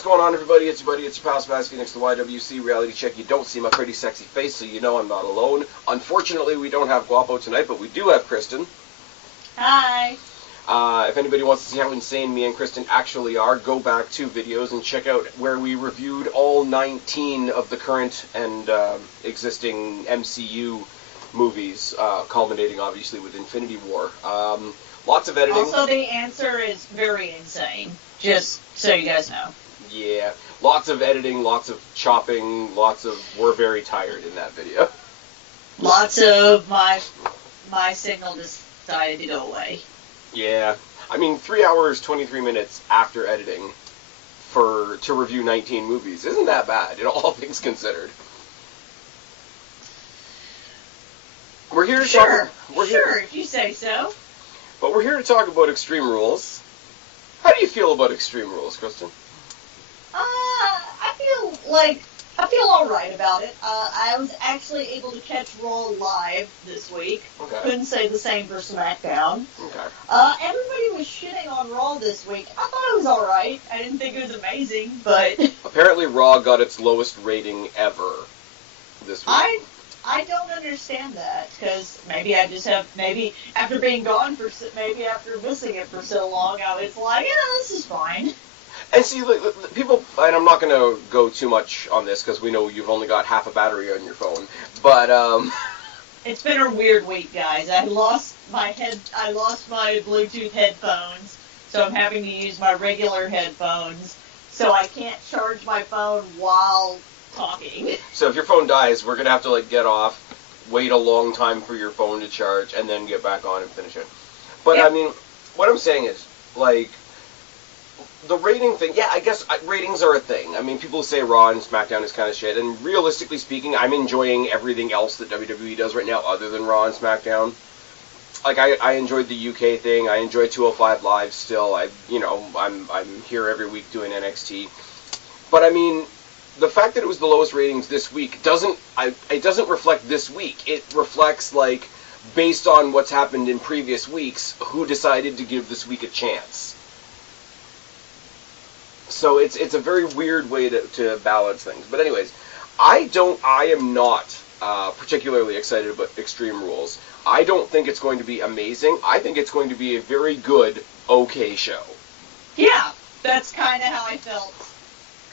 What's going on, everybody? It's your buddy, it's your pal Spaz, next to YWC Reality Check. You don't see my pretty sexy face, so you know I'm not alone. Unfortunately, we don't have Guapo tonight, but we do have Kristen. Hi. If anybody wants to see how insane me and Kristen actually are, go back 2 videos and check out where we reviewed all 19 of the current and existing MCU movies, culminating obviously with Infinity War. Lots of editing. Also, the answer is very insane, just so you guys know. Yeah, lots of editing, lots of chopping, lots of we're very tired in that video. Lots of my signal decided to go away. Yeah, I mean 3 hours, 23 minutes after editing to review 19 movies isn't that bad, all things considered. We're here to talk. Sure, if you say so. But we're here to talk about Extreme Rules. How do you feel about Extreme Rules, Kristen? I feel alright about it. I was actually able to catch Raw live this week. Okay. Couldn't say the same for SmackDown. Okay. Everybody was shitting on Raw this week. I thought it was alright. I didn't think it was amazing, but... Apparently Raw got its lowest rating ever this week. I don't understand that, because maybe after being gone maybe after missing it for so long, I was like, yeah, this is fine. And see, people, and I'm not going to go too much on this, because we know you've only got half a battery on your phone, but, It's been a weird week, guys. I lost my Bluetooth headphones, so I'm having to use my regular headphones, so I can't charge my phone while talking. So if your phone dies, we're going to have to, get off, wait a long time for your phone to charge, and then get back on and finish it. But, Yep. I mean, what I'm saying is, the rating thing, yeah, I guess ratings are a thing. I mean, people say Raw and SmackDown is kind of shit, and realistically speaking, I'm enjoying everything else that WWE does right now other than Raw and SmackDown. I enjoyed the UK thing, I enjoy 205 Live still, I'm here every week doing NXT. But, I mean, the fact that it was the lowest ratings this week it doesn't reflect this week. It reflects, based on what's happened in previous weeks, who decided to give this week a chance. So it's a very weird way to balance things. But anyways, I am not particularly excited about Extreme Rules. I don't think it's going to be amazing. I think it's going to be a very good, okay show. Yeah, that's kind of how I felt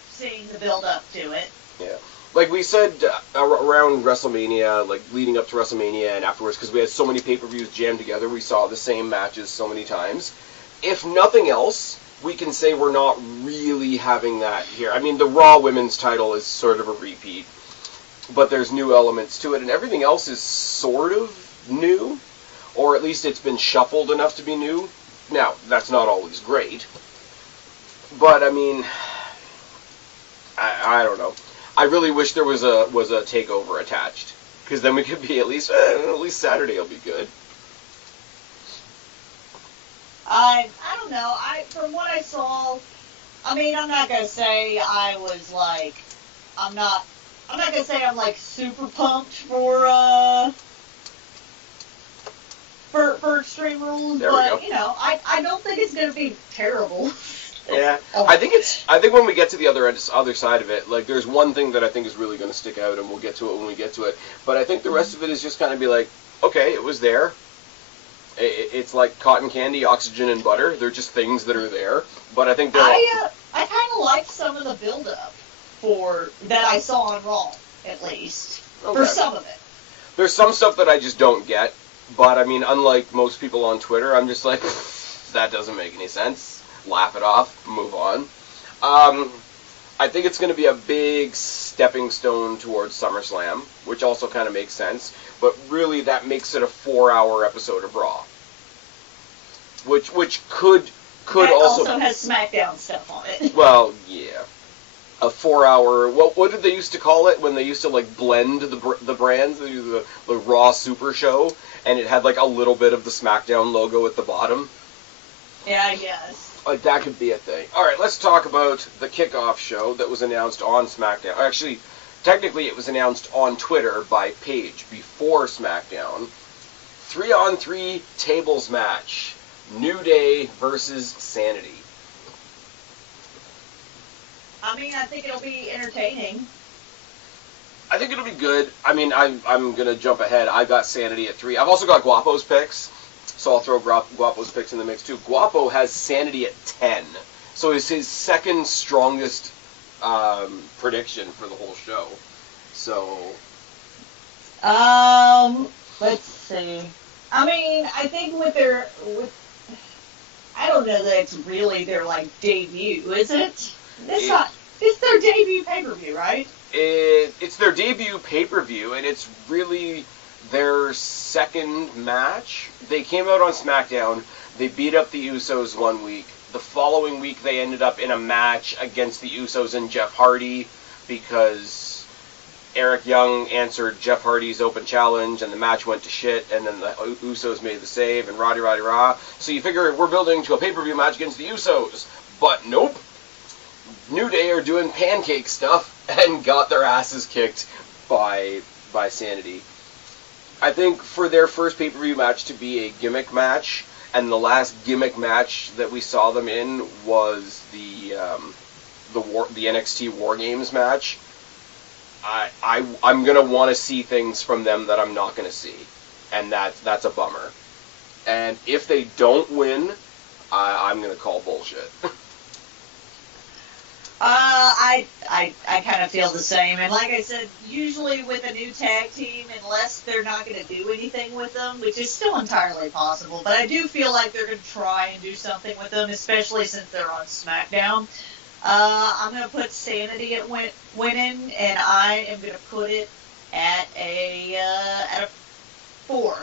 seeing the build-up to it. Yeah. Like we said around WrestleMania, leading up to WrestleMania and afterwards, because we had so many pay-per-views jammed together, we saw the same matches so many times. If nothing else, we can say we're not really having that here. I mean, the Raw Women's title is sort of a repeat, but there's new elements to it, and everything else is sort of new, or at least it's been shuffled enough to be new. Now, that's not always great, but I mean, I don't know. I really wish there was a takeover attached, because then we could be at least Saturday will be good. I don't know. From what I saw, I mean, I'm not gonna say I'm super pumped for Extreme Rules, but I don't think it's gonna be terrible. Yeah, I think when we get to the other side of it, there's one thing that I think is really going to stick out, and we'll get to it when we get to it. But I think the rest of it is just kind of be okay, it was there. It's like cotton candy, oxygen, and butter. They're just things that are there. But I think I kind of liked some of the build-up that I saw on Raw, at least. Okay. For some of it. There's some stuff that I just don't get. But, I mean, unlike most people on Twitter, I'm just like, that doesn't make any sense. Laugh it off. Move on. I think it's going to be a big stepping stone towards SummerSlam, which also kind of makes sense. But really, that makes it a 4-hour episode of Raw, which could that also has SmackDown stuff on it. Well, yeah, a 4-hour. What did they used to call it when they used to blend the brands? They do the Raw Super Show, and it had a little bit of the SmackDown logo at the bottom. Yeah, I guess. That could be a thing. All right, let's talk about the kickoff show that was announced on SmackDown. Actually, technically, it was announced on Twitter by Paige before SmackDown. 3-on-3 tables match. New Day versus Sanity. I mean, I think it'll be entertaining. I think it'll be good. I mean, I'm going to jump ahead. I got Sanity at 3. I've also got Guapo's picks, so I'll throw Guapo's picks in the mix too. Guapo has Sanity at 10, so it's his second strongest prediction for the whole show. So... let's see. I mean, I think I don't know that it's really their, like, debut, is it? It's their debut pay-per-view, right? It's their debut pay-per-view, and it's really their second match. They came out on SmackDown, they beat up the Usos one week. The following week, they ended up in a match against the Usos and Jeff Hardy, because Eric Young answered Jeff Hardy's open challenge, and the match went to shit, and then the Usos made the save, and rah-de-rah-de-rah. So you figure we're building to a pay-per-view match against the Usos. But nope. New Day are doing pancake stuff, and got their asses kicked by Sanity. I think for their first pay-per-view match to be a gimmick match, and the last gimmick match that we saw them in was the NXT WarGames match, I'm going to want to see things from them that I'm not going to see. And that's a bummer. And if they don't win, I'm going to call bullshit. I kind of feel the same. And like I said, usually with a new tag team, unless they're not going to do anything with them, which is still entirely possible, but I do feel like they're going to try and do something with them, especially since they're on SmackDown. I'm going to put Sanity at winning, and I am going to put it at a 4.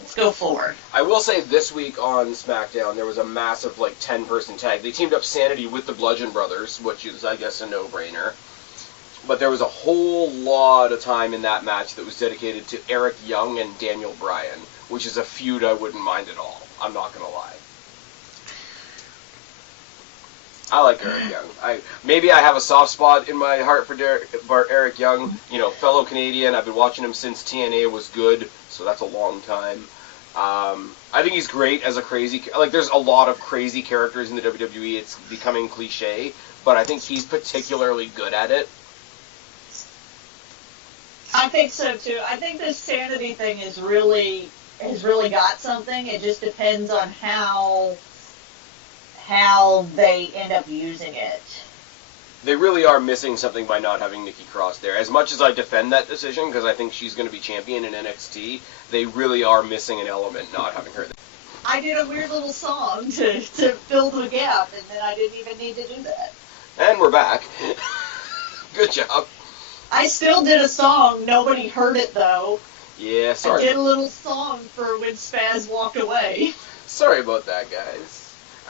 Let's go 4. I will say this week on SmackDown, there was a massive, 10-person tag. They teamed up Sanity with the Bludgeon Brothers, which is, I guess, a no-brainer. But there was a whole lot of time in that match that was dedicated to Eric Young and Daniel Bryan, which is a feud I wouldn't mind at all. I'm not going to lie. I like Eric Young. Maybe I have a soft spot in my heart for Eric Young. You know, fellow Canadian. I've been watching him since TNA was good, so that's a long time. I think he's great as a crazy... there's a lot of crazy characters in the WWE. It's becoming cliche, but I think he's particularly good at it. I think so, too. I think this Sanity thing has really got something. It just depends on how they end up using it. They really are missing something by not having Nikki Cross there. As much as I defend that decision, because I think she's going to be champion in NXT, they really are missing an element not having her there. I did a weird little song to fill the gap, and then I didn't even need to do that. And we're back. Good job. I still did a song. Nobody heard it, though. Yeah, sorry. I did a little song for when Spaz walked away. Sorry about that, guys.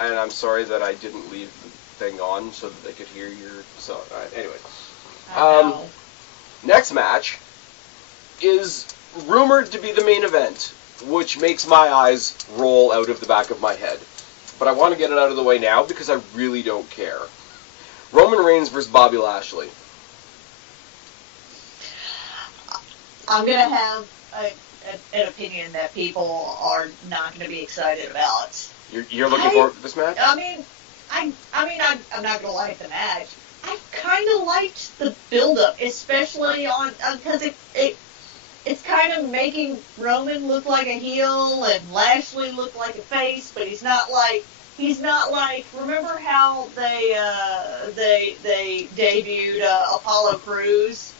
And I'm sorry that I didn't leave the thing on so that they could hear your song. Anyway. Next match is rumored to be the main event, which makes my eyes roll out of the back of my head. But I want to get it out of the way now because I really don't care. Roman Reigns versus Bobby Lashley. I'm going to have an opinion that people are not going to be excited about. You're looking forward to this match? I'm not gonna like the match. I kind of liked the build-up, especially because it's kind of making Roman look like a heel and Lashley look like a face, but he's not like. Remember how they debuted Apollo Crews,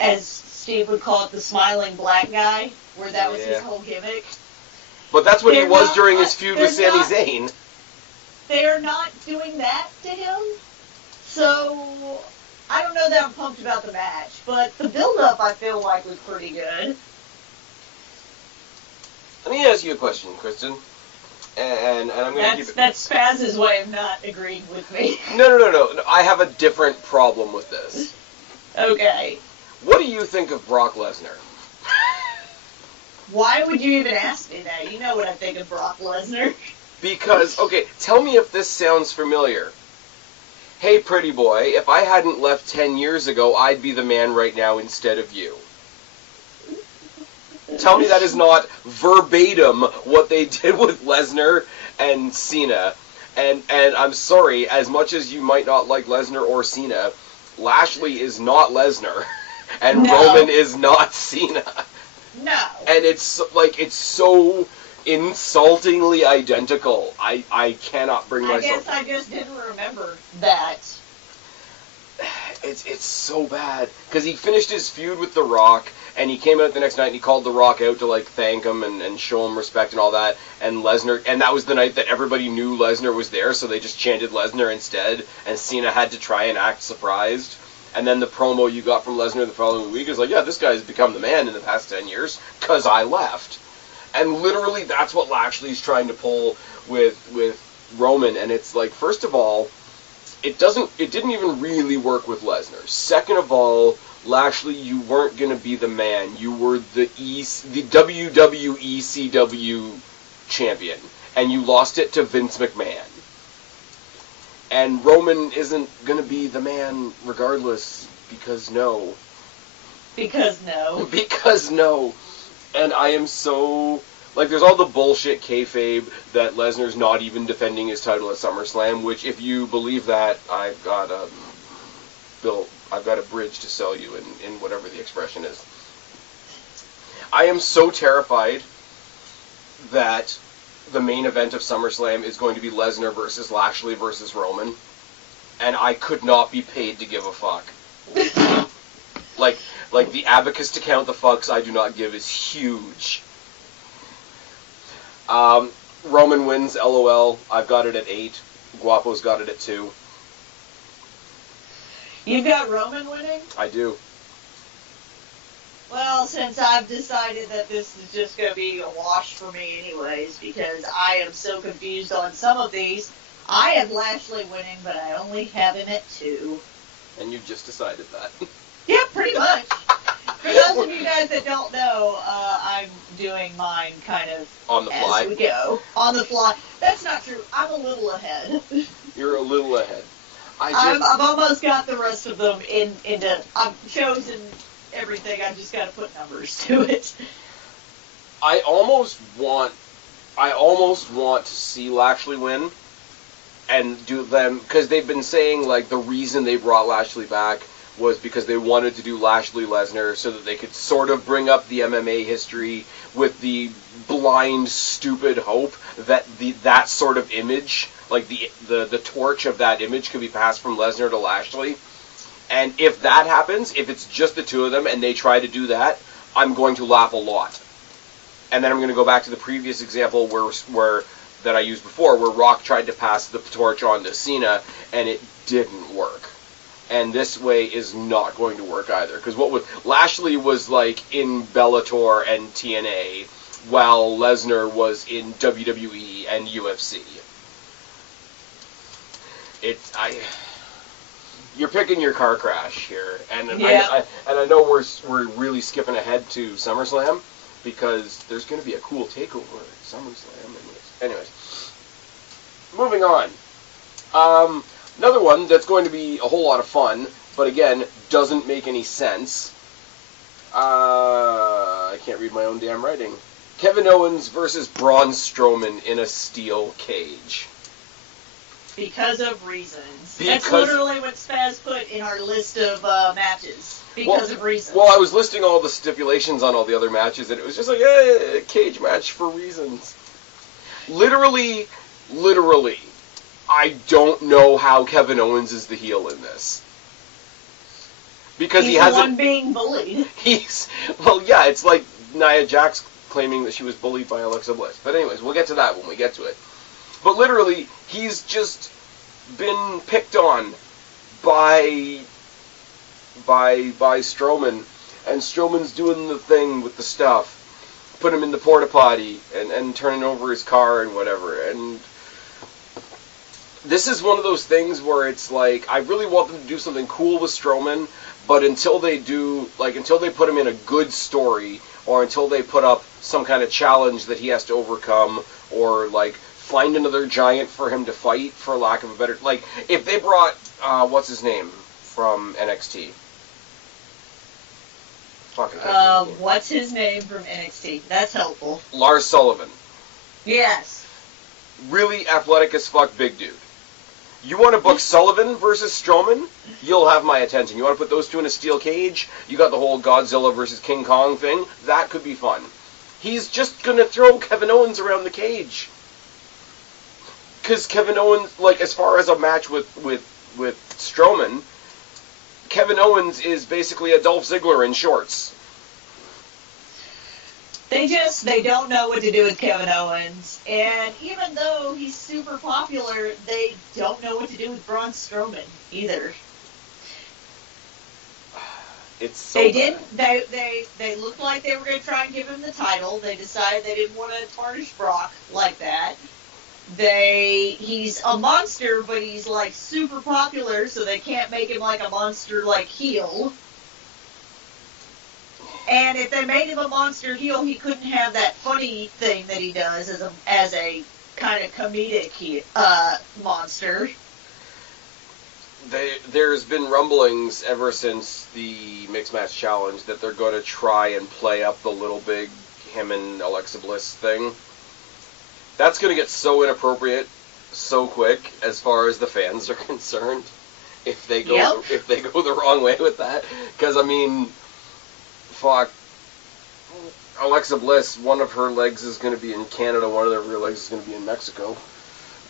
as Steve would call it, the smiling black guy, where that was his whole gimmick. But that's what he was during his feud with Sami Zayn. They're not doing that to him. So, I don't know that I'm pumped about the match. But the build-up, I feel like, was pretty good. Let me ask you a question, Kristen. And I'm going to keep it... That's Spaz's way of not agreeing with me. No. I have a different problem with this. Okay. What do you think of Brock Lesnar? Why would you even ask me that? You know what I think of Brock Lesnar. Because, okay, tell me if this sounds familiar. Hey, pretty boy, if I hadn't left 10 years ago, I'd be the man right now instead of you. Tell me that is not verbatim what they did with Lesnar and Cena. And I'm sorry, as much as you might not like Lesnar or Cena, Lashley is not Lesnar, and No. Roman is not Cena. No. And it's so insultingly identical. I cannot bring I myself. guess I just didn't remember that. It's so bad because he finished his feud with The Rock, and he came out the next night and he called The Rock out to like thank him and show him respect and all that. And Lesnar, and that was the night that everybody knew Lesnar was there, so they just chanted Lesnar instead. And Cena had to try and act surprised. And then the promo you got from Lesnar the following week is like, yeah, this guy's become the man in the past 10 years because I left. And literally, that's what Lashley's trying to pull with Roman. And it's like, first of all, it didn't even really work with Lesnar. Second of all, Lashley, you weren't going to be the man. You were the WWE CW champion, and you lost it to Vince McMahon. And Roman isn't going to be the man regardless, because no. Because no. Because no. And I am so... Like, there's all the bullshit kayfabe that Lesnar's not even defending his title at SummerSlam, which, if you believe that, I've got a bridge to sell you in whatever the expression is. I am so terrified that the main event of SummerSlam is going to be Lesnar versus Lashley versus Roman, and I could not be paid to give a fuck. like the abacus to count the fucks I do not give is huge. Roman wins, LOL. I've got it at 8. Guapo's got it at 2. You've got Roman winning? I do. Well, since I've decided that this is just going to be a wash for me anyways, because I am so confused on some of these, I have Lashley winning, but I only have him at 2. And you just decided that. Yeah, pretty much. For those of you guys that don't know, I'm doing mine kind of on the fly. As we go. On the fly. That's not true. I'm a little ahead. You're a little ahead. I've almost got the rest of them into... I've chosen everything. I've just got to put numbers to it. I almost want to see Lashley win and do them... Because they've been saying, like, the reason they brought Lashley back was because they wanted to do Lashley Lesnar so that they could sort of bring up the MMA history with the blind, stupid hope that that sort of image, like the torch of that image, could be passed from Lesnar to Lashley. And if that happens, if it's just the two of them and they try to do that, I'm going to laugh a lot. And then I'm going to go back to the previous example where that I used before, where Rock tried to pass the torch on to Cena and it didn't work. And this way is not going to work either. Because Lashley was like in Bellator and TNA, while Lesnar was in WWE and UFC. You're picking your car crash here, and yeah. I know we're really skipping ahead to SummerSlam because there's going to be a cool takeover at SummerSlam. Anyways, moving on. Another one that's going to be a whole lot of fun, but again, doesn't make any sense. I can't read my own damn writing. Kevin Owens versus Braun Strowman in a steel cage. Because of reasons. That's literally what Spaz put in our list of matches. Because of reasons. Well, I was listing all the stipulations on all the other matches, and it was just like, cage match for reasons. Literally, I don't know how Kevin Owens is the heel in this. Because he's the one being bullied. It's like Nia Jax claiming that she was bullied by Alexa Bliss. But anyways, we'll get to that when we get to it. But literally, he's just been picked on by Strowman, and Strowman's doing the thing with the stuff, put him in the porta potty and turning over his car and whatever. And this is one of those things where it's like, I really want them to do something cool with Strowman, but until they put him in a good story, or until they put up some kind of challenge that he has to overcome, or like find another giant for him to fight, for lack of a better... Like, if they brought, what's his name from NXT? What's his name from NXT? That's helpful. Lars Sullivan. Yes. really athletic as fuck big dude. You want to book Sullivan versus Strowman? You'll have my attention. You want to put those two in a steel cage? You got the whole Godzilla versus King Kong thing? That could be fun. He's just going to throw Kevin Owens around the cage. Because Kevin Owens, like, as far as a match with Strowman, Kevin Owens is basically a Dolph Ziggler in shorts. They don't know what to do with Kevin Owens, and even though he's super popular, they don't know what to do with Braun Strowman either. It's so they bad. didn't. They looked like they were going to try and give him the title. They decided they didn't want to tarnish Brock like that. He's a monster, but he's like super popular, so they can't make him like a monster like heel. And if they made him a monster heel, he couldn't have that funny thing that he does as a kind of comedic monster. There's been rumblings ever since the Mixed Match Challenge that they're going to try and play up the little big him and Alexa Bliss thing. That's going to get so inappropriate so quick as far as the fans are concerned if they go the wrong way with that. Because, I mean, fuck, Alexa Bliss, one of her legs is going to be in Canada, one of her legs is going to be in Mexico.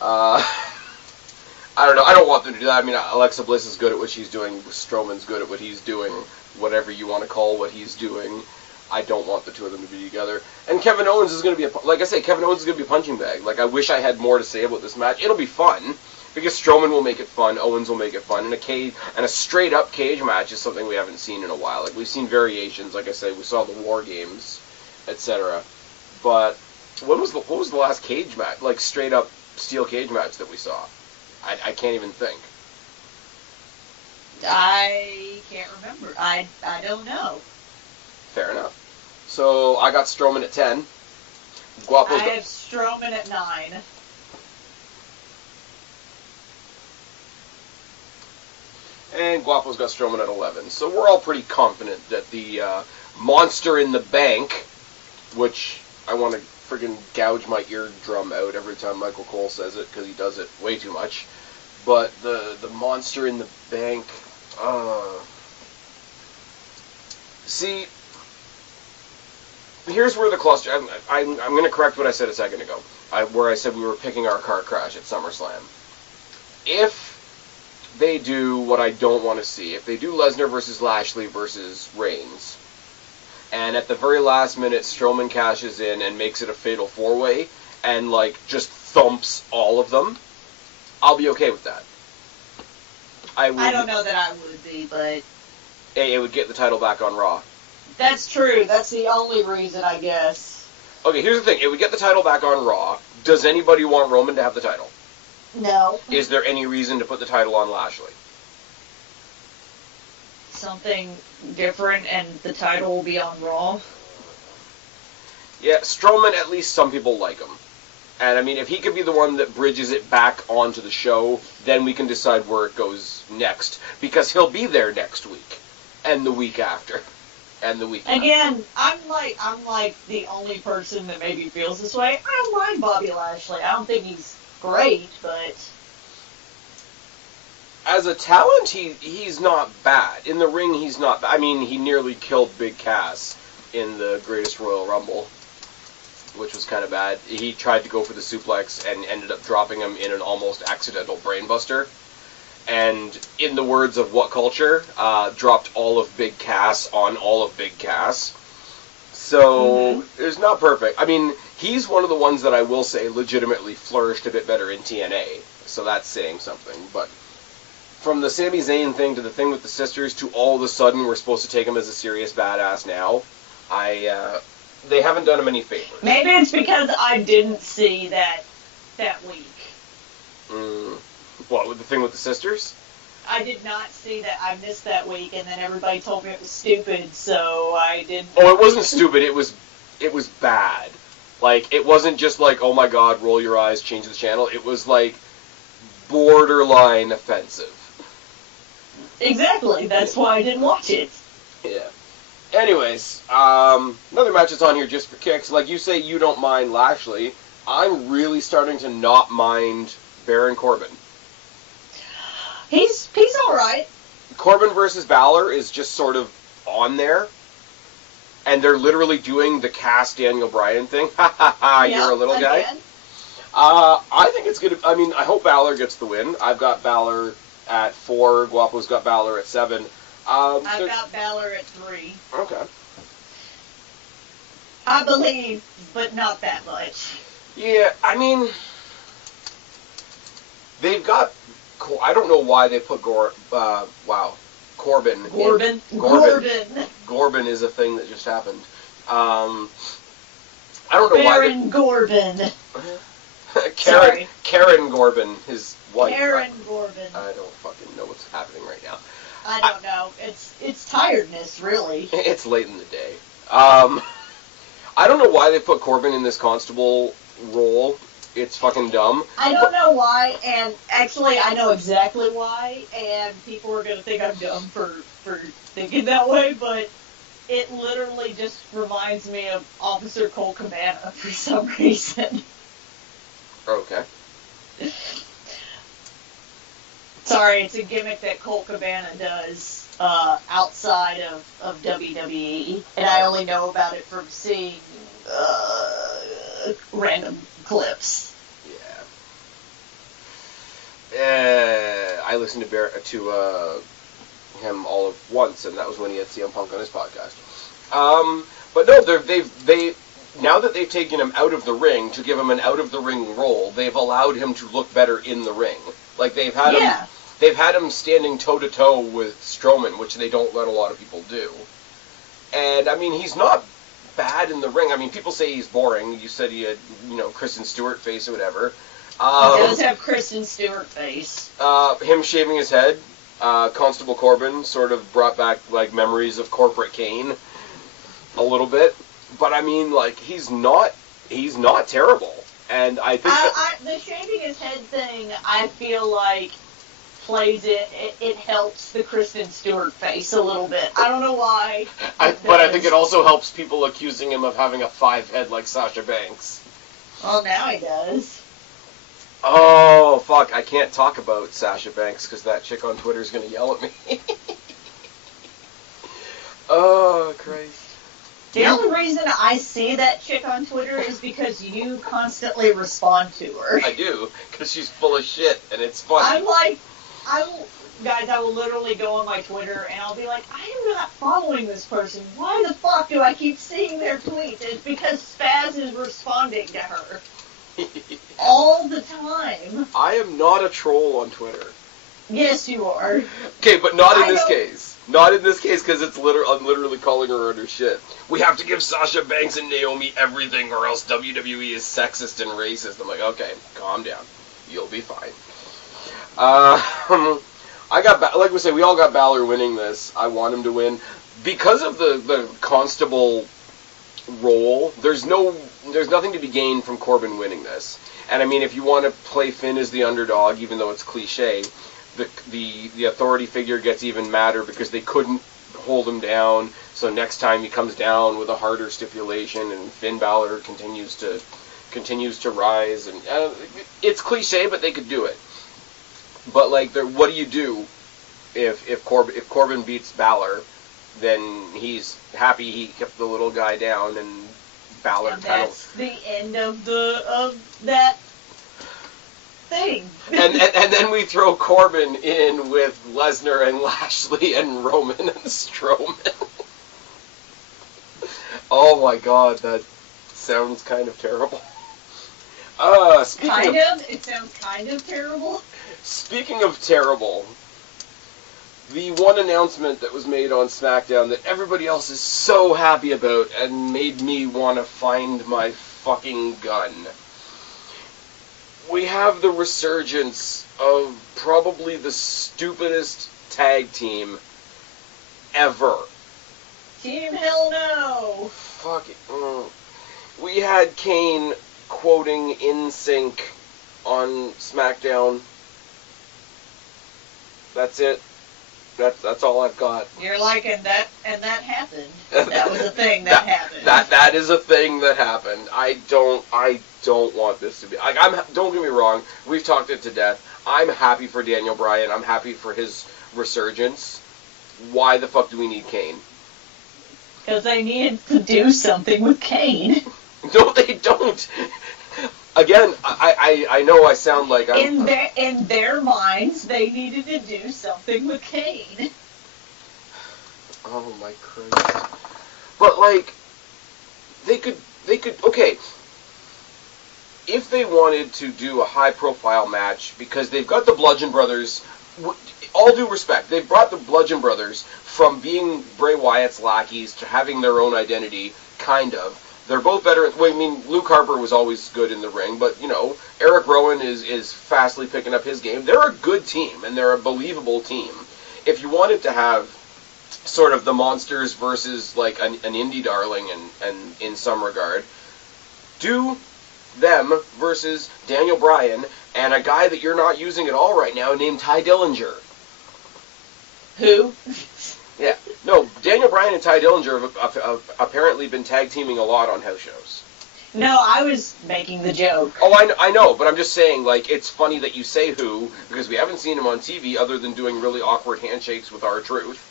I don't know. I don't want them to do that. I mean, Alexa Bliss is good at what she's doing. Strowman's good at what he's doing. Whatever you want to call what he's doing. I don't want the two of them to be together. And Kevin Owens is going to be, like I say, Kevin Owens is going to be a punching bag. Like, I wish I had more to say about this match. It'll be fun, because Strowman will make it fun, Owens will make it fun, and a straight-up cage match is something we haven't seen in a while. Like, we've seen variations, like I say, we saw the WarGames, etc. But what was the last cage match, like, straight-up steel cage match that we saw? I can't even think. I can't remember. I don't know. Fair enough. So, I got Strowman at 10. Guapo's I have Strowman at 9. And Guapo's got Strowman at 11. So we're all pretty confident that the Monster in the Bank, which I want to friggin' gouge my eardrum out every time Michael Cole says it, because he does it way too much. But the Monster in the Bank, see, here's where the cluster, I'm going to correct what I said a second ago, where I said we were picking our car crash at SummerSlam. If they do what I don't want to see, if they do Lesnar versus Lashley versus Reigns, and at the very last minute Strowman cashes in and makes it a fatal four-way, and, like, just thumps all of them, I'll be okay with that. I don't know that I would be, but it would get the title back on Raw. That's true. That's the only reason, I guess. Okay, here's the thing. It would get the title back on Raw. Does anybody want Roman to have the title? No. Is there any reason to put the title on Lashley? Something different, and the title will be on Raw? Yeah, Strowman, at least some people like him. And, I mean, if he could be the one that bridges it back onto the show, then we can decide where it goes next. Because he'll be there next week. And the week after. And the week Again, I'm like the only person that maybe feels this way. I don't mind Bobby Lashley. I don't think he's great, but as a talent, he's not bad. In the ring, he's not bad. I mean, he nearly killed Big Cass in the Greatest Royal Rumble, which was kind of bad. He tried to go for the suplex and ended up dropping him in an almost accidental brainbuster. And in the words of What Culture, dropped all of Big Cass on all of Big Cass. So, it's not perfect. I mean, he's one of the ones that I will say legitimately flourished a bit better in TNA. So that's saying something. But from the Sami Zayn thing to the thing with the sisters to all of a sudden we're supposed to take him as a serious badass now, they haven't done him any favors. Maybe it's because I didn't see that week. What, with the thing with the sisters? I did not see that. I missed that week, and then everybody told me it was stupid, so I didn't. Oh, it wasn't stupid. It was bad. Like, it wasn't just like, oh my god, roll your eyes, change the channel. It was like borderline offensive. Exactly. That's why I didn't watch it. Yeah. Anyways, another match that's on here just for kicks. Like you say, you don't mind Lashley. I'm really starting to not mind Baron Corbin. He's all right. Corbin versus Balor is just sort of on there. And they're literally doing the cast Daniel Bryan thing. Ha ha ha, you're a little guy. Again. I think it's good. I mean, I hope Balor gets the win. I've got Balor at 4. Guapo's got Balor at 7. I've got Balor at 3. Okay. I believe, but not that much. Yeah, I mean, they've got. I don't know why they put Corbin. Corbin is a thing that just happened. I don't know why. Baron Corbin. Karen Corbin, his wife. Karen Corbin. I don't fucking know what's happening right now. I don't know. It's tiredness, really. It's late in the day. I don't know why they put Corbin in this constable role. It's fucking dumb. I don't know why, and actually I know exactly why, and people are going to think I'm dumb for thinking that way, but it literally just reminds me of Officer Cole Cabana for some reason. Okay. Sorry, it's a gimmick that Cole Cabana does outside of WWE, and I only know about it from seeing random clips. Yeah. I listened to him all at once, and that was when he had CM Punk on his podcast. But no, they now that they've taken him out of the ring to give him an out of the ring role, they've allowed him to look better in the ring. Like they've had him standing toe to toe with Strowman, which they don't let a lot of people do. And I mean, he's not bad in the ring. I mean, people say he's boring. You said he had, Kristen Stewart face or whatever. He does have Kristen Stewart face. Him shaving his head, Constable Corbin sort of brought back like memories of Corporate Kane a little bit. But I mean, like he's not terrible. And I think the shaving his head thing, I feel like plays it helps the Kristen Stewart face a little bit. I don't know why. But I think it also helps people accusing him of having a 5 head like Sasha Banks. Well, now he does. Oh, fuck. I can't talk about Sasha Banks because that chick on Twitter is going to yell at me. Oh, Christ. The only reason I see that chick on Twitter is because you constantly respond to her. I do, because she's full of shit, and it's funny. I will literally go on my Twitter, and I'll be like, I am not following this person. Why the fuck do I keep seeing their tweets? It's because Spaz is responding to her. All the time. I am not a troll on Twitter. Yes, you are. Okay, but not in this case. Not in this case, because I'm literally calling her on her shit. We have to give Sasha Banks and Naomi everything, or else WWE is sexist and racist. I'm like, okay, calm down. You'll be fine. Like we say, we all got Balor winning this. I want him to win. Because of the constable role, there's nothing to be gained from Corbin winning this. And I mean, if you want to play Finn as the underdog, even though it's cliche, the authority figure gets even madder because they couldn't hold him down. So next time he comes down with a harder stipulation, and Finn Balor continues to rise. And it's cliche, but they could do it. But like, what do you do if Corbin beats Balor? Then he's happy he kept the little guy down, and Balor that's the end of that thing. and then we throw Corbin in with Lesnar and Lashley and Roman and Strowman. Oh my god, that sounds kind of terrible. It sounds kind of terrible. Speaking of terrible, the one announcement that was made on SmackDown that everybody else is so happy about and made me want to find my fucking gun. We have the resurgence of probably the stupidest tag team ever. Team Hell No! Fuck it. We had Kane quoting NSYNC on SmackDown. That's it. That's all I've got. You're like, and that happened. That was a thing that happened. That is a thing that happened. I don't want this to be. Like, don't get me wrong. We've talked it to death. I'm happy for Daniel Bryan. I'm happy for his resurgence. Why the fuck do we need Kane? Because they needed to do something with Kane. No, they don't. Again, I know I sound like I'm... In their minds, they needed to do something with Kane. Oh my Christ. But, like, they could, okay, if they wanted to do a high-profile match, because they've got the Bludgeon Brothers, all due respect, they've brought the Bludgeon Brothers from being Bray Wyatt's lackeys to having their own identity, kind of. They're both veterans. Well, I mean, Luke Harper was always good in the ring, but, you know, Eric Rowan is fastly picking up his game. They're a good team, and they're a believable team. If you wanted to have sort of the monsters versus, like, an indie darling and in some regard, do them versus Daniel Bryan and a guy that you're not using at all right now named Ty Dillinger. Who? Yeah. No, Daniel Bryan and Ty Dillinger have apparently been tag teaming a lot on house shows. No, I was making the joke. Oh, I know, but I'm just saying, like, it's funny that you say who, because we haven't seen him on TV other than doing really awkward handshakes with R-Truth.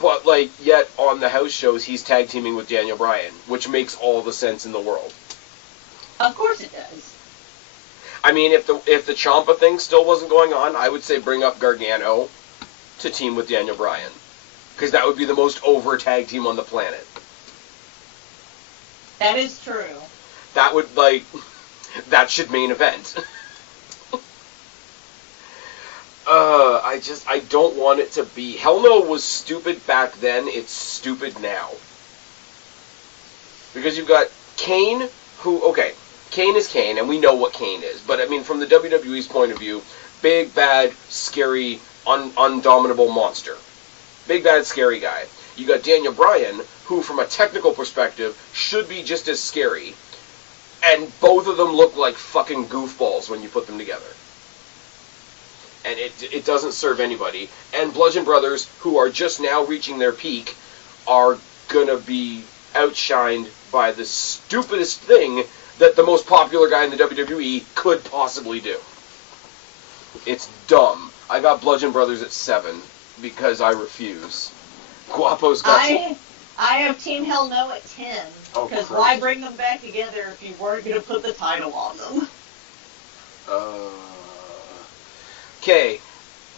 But, like, yet on the house shows, he's tag teaming with Daniel Bryan, which makes all the sense in the world. Of course it does. I mean, if the Ciampa thing still wasn't going on, I would say bring up Gargano to team with Daniel Bryan. Because that would be the most over tag team on the planet. That is true. That would, like, that should main event. I don't want it to be. Hell No was stupid back then, it's stupid now. Because you've got Kane, who, okay, Kane is Kane, and we know what Kane is. But, I mean, from the WWE's point of view, big, bad, scary, undominable monster. Big, bad, scary guy. You got Daniel Bryan, who, from a technical perspective, should be just as scary. And both of them look like fucking goofballs when you put them together. And it doesn't serve anybody. And Bludgeon Brothers, who are just now reaching their peak, are gonna be outshined by the stupidest thing that the most popular guy in the WWE could possibly do. It's dumb. I got Bludgeon Brothers at 7 because I refuse. Guapo's got... I have Team Hell No at 10. Because why bring them back together if you weren't going to put the title on them? Okay,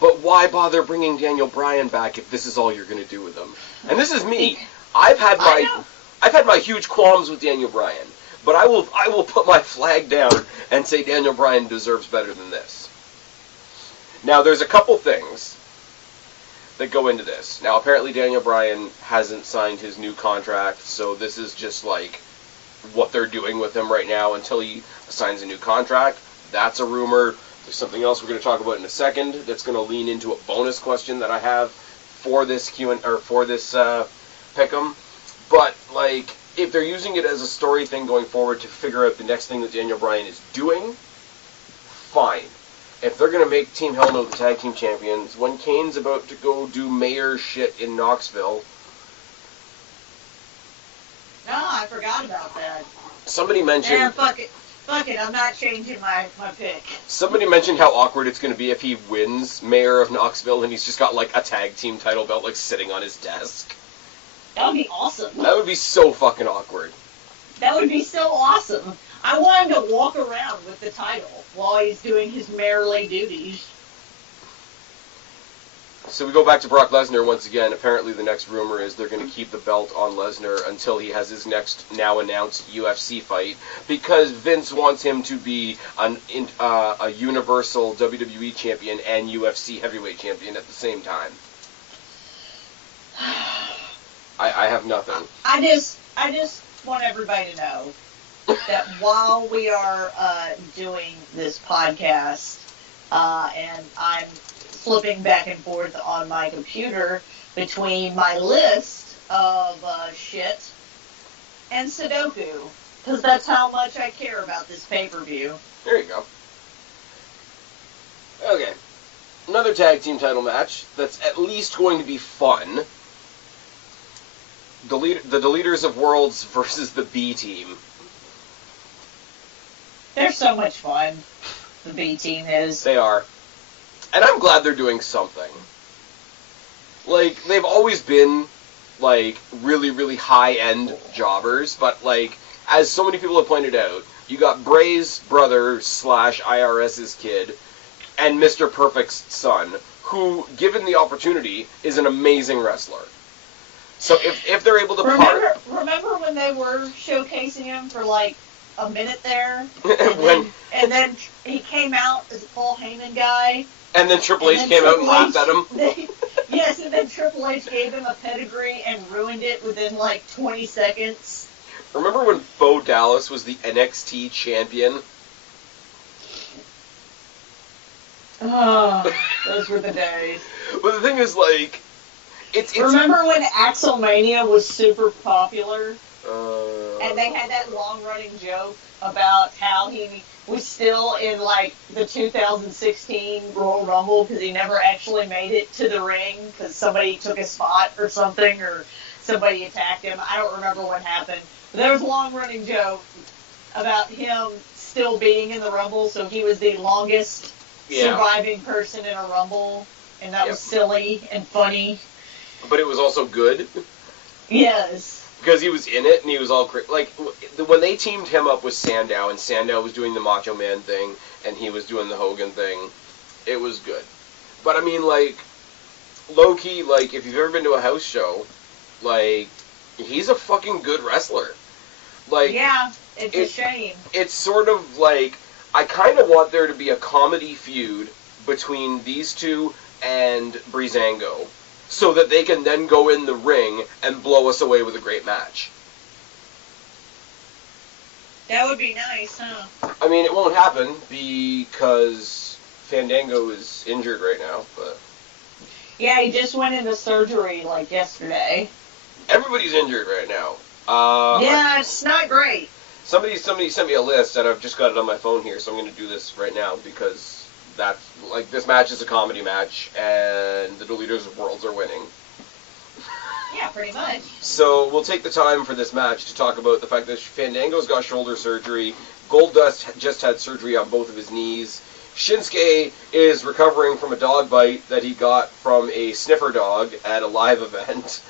but why bother bringing Daniel Bryan back if this is all you're going to do with him? And this is me. I've had my huge qualms with Daniel Bryan, but I will put my flag down and say Daniel Bryan deserves better than this. Now, there's a couple things that go into this. Now, apparently Daniel Bryan hasn't signed his new contract, so this is just like what they're doing with him right now until he signs a new contract. That's a rumor. There's something else we're going to talk about in a second that's going to lean into a bonus question that I have for this pick'em. But, like, if they're using it as a story thing going forward to figure out the next thing that Daniel Bryan is doing, fine. If they're going to make Team Hell No the tag team champions, when Kane's about to go do mayor shit in Knoxville... No, I forgot about that. Somebody mentioned... Yeah, fuck it, I'm not changing my pick. Somebody mentioned how awkward it's going to be if he wins mayor of Knoxville and he's just got, like, a tag team title belt, like, sitting on his desk. That would be awesome. That would be so fucking awkward. That would be so awesome. I want him to walk around with the title while he's doing his mayorly duties. So we go back to Brock Lesnar once again. Apparently the next rumor is they're going to keep the belt on Lesnar until he has his next now-announced UFC fight, because Vince wants him to be a Universal WWE champion and UFC heavyweight champion at the same time. I have nothing. I just want everybody to know that while we are doing this podcast, and I'm flipping back and forth on my computer between my list of shit and Sudoku, because that's how much I care about this pay-per-view. There you go. Okay. another tag team title match that's at least going to be fun. The Deleters of Worlds versus the B Team. They're so much fun. The B Team is. They are. And I'm glad they're doing something. Like, they've always been, like, really, really high-end jobbers, but, like, as so many people have pointed out, you got Bray's brother / IRS's kid and Mr. Perfect's son, who, given the opportunity, is an amazing wrestler. So if they're able to remember when they were showcasing him for like a minute there, and then he came out as a Paul Heyman guy, and then Triple H came out and laughed at him. Yes, and then Triple H gave him a pedigree and ruined it within like 20 seconds. Remember when Bo Dallas was the NXT champion? Oh, those were the days. But the thing is, like, Remember when Axelmania was super popular? And they had that long-running joke about how he was still in, like, the 2016 Royal Rumble because he never actually made it to the ring because somebody took his spot or something, or somebody attacked him. I don't remember what happened. But there was a long-running joke about him still being in the Rumble, so he was the longest surviving person in a Rumble, and that was silly and funny. But it was also good. Yes. Because he was in it, and he was all like, when they teamed him up with Sandow, and Sandow was doing the Macho Man thing, and he was doing the Hogan thing, it was good. But I mean, like, low-key, like, if you've ever been to a house show, like, he's a fucking good wrestler. Like, yeah, it's a shame. It's sort of like, I kind of want there to be a comedy feud between these two and Breezango, so that they can then go in the ring and blow us away with a great match. That would be nice, huh? I mean, it won't happen because Fandango is injured right now, but... Yeah, he just went into surgery, like, yesterday. Everybody's injured right now. Yeah, it's not great. Somebody sent me a list, and I've just got it on my phone here, so I'm going to do this right now, because that's, like, this match is a comedy match, and the Deleters of Worlds are winning. Yeah, pretty much. So we'll take the time for this match to talk about the fact that Fandango's got shoulder surgery, Goldust just had surgery on both of his knees, Shinsuke is recovering from a dog bite that he got from a sniffer dog at a live event,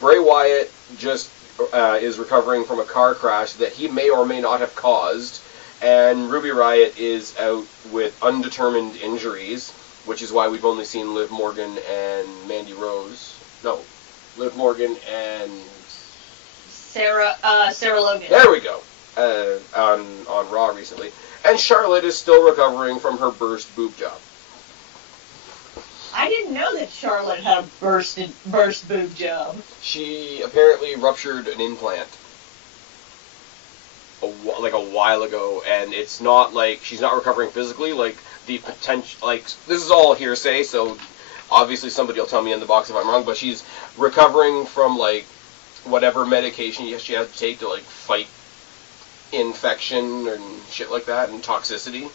Bray Wyatt just is recovering from a car crash that he may or may not have caused, and Ruby Riott is out with undetermined injuries, which is why we've only seen Liv Morgan and Mandy Rose. No, Liv Morgan and Sara Logan. There we go. On Raw recently, and Charlotte is still recovering from her burst boob job. I didn't know that Charlotte had a burst boob job. She apparently ruptured an implant a while ago, and it's not like she's not recovering physically. Like, the potential, like, this is all hearsay, so obviously somebody will tell me in the box if I'm wrong, but she's recovering from, like, whatever medication she has to take to, like, fight infection and shit like that, and toxicity.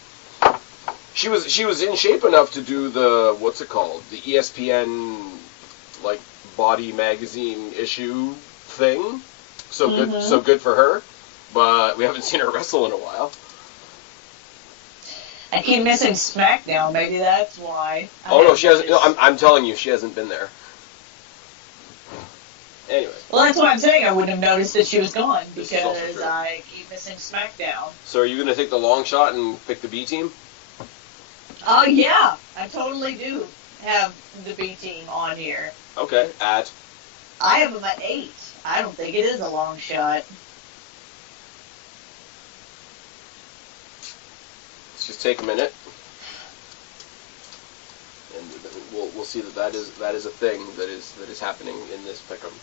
She was in shape enough to do the, what's it called, the ESPN, like, body magazine issue thing. So good for her. But we haven't seen her wrestle in a while. I keep missing SmackDown. Maybe that's why. She hasn't. No, I'm telling you, she hasn't been there. Anyway. Well, that's why I'm saying I wouldn't have noticed that she was gone, because I keep missing SmackDown. So are you going to take the long shot and pick the B team? Oh, yeah. I totally do have the B team on here. Okay, at? I have them at 8. I don't think it is a long shot. Let's just take a minute, and we'll see that is a thing that is happening in this pick'em.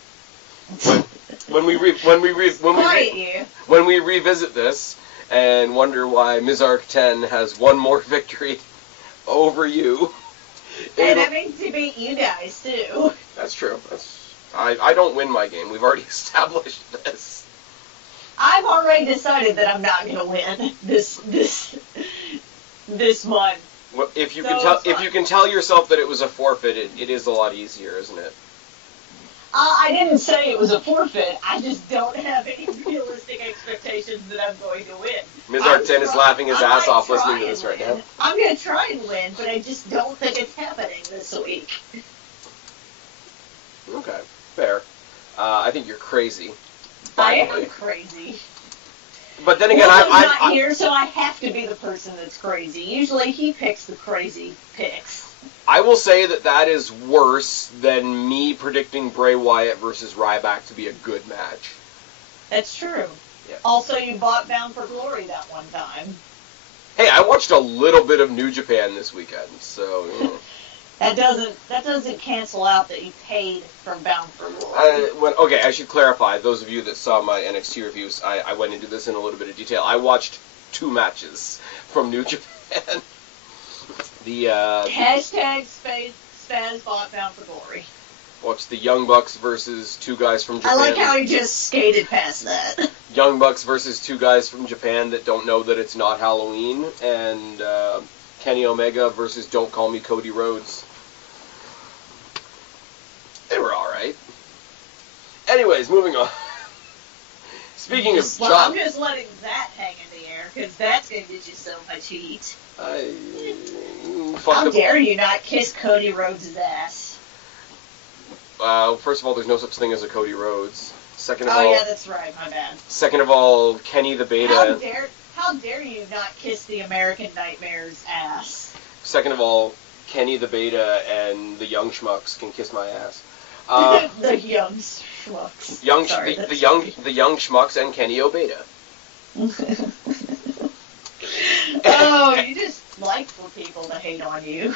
When we revisit this and wonder why Mizark 10 has one more victory over you, and having to beat you guys too. That's true. I don't win my game. We've already established this. I've already decided that I'm not going to win this month. Well, if you can tell yourself that it was a forfeit, it is a lot easier, isn't it? I didn't say it was a forfeit. I just don't have any realistic expectations that I'm going to win. Ms. Arten is laughing his ass off listening to this right now. I'm going to try and win, but I just don't think it's happening this week. Okay, fair. I think you're crazy. I am crazy. But then again, I'm I'm not here, so I have to be the person that's crazy. Usually he picks the crazy picks. I will say that is worse than me predicting Bray Wyatt versus Ryback to be a good match. That's true. Yeah. Also, you bought Bound for Glory that one time. Hey, I watched a little bit of New Japan this weekend, so you know. That doesn't cancel out that you paid from Bound for Glory. Okay, I should clarify. Those of you that saw my NXT reviews, I went into this in a little bit of detail. I watched 2 matches from New Japan. The Hashtag Spaz bought Bound for Glory. Watched the Young Bucks versus 2 guys from Japan. I like how he just skated past that. Young Bucks versus 2 guys from Japan that don't know that it's not Halloween, and Kenny Omega versus Don't Call Me Cody Rhodes. They were alright. Anyways, moving on. Speaking of John... I'm just letting that hang in the air, because that's going to get you so much heat. How dare you not kiss Cody Rhodes' ass? First of all, there's no such thing as a Cody Rhodes. Second of all... Oh, yeah, that's right, my bad. Second of all, Kenny the Beta... How dare you not kiss the American Nightmare's ass? Second of all, Kenny the Beta and the Young Schmucks can kiss my ass. The Young Schmucks. The Young Schmucks and Kenny Obeda. Oh, you just like for people to hate on you.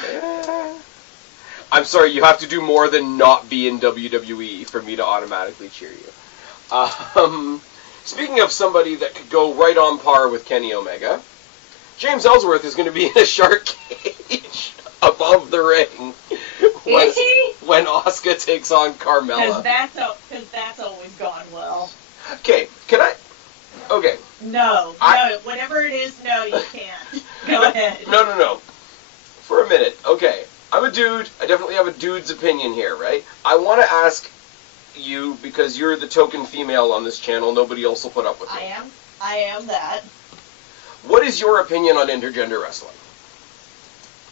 I'm sorry, you have to do more than not be in WWE for me to automatically cheer you. Speaking of somebody that could go right on par with Kenny Omega, James Ellsworth is going to be in a shark cage above the ring. Is he? When Asuka takes on Carmella. Because that's always gone well. Okay, can I... Okay. No, whatever it is, no, you can't. Go ahead. No. For a minute. Okay, I'm a dude. I definitely have a dude's opinion here, right? I want to ask you, because you're the token female on this channel, nobody else will put up with it. I am that. What is your opinion on intergender wrestling?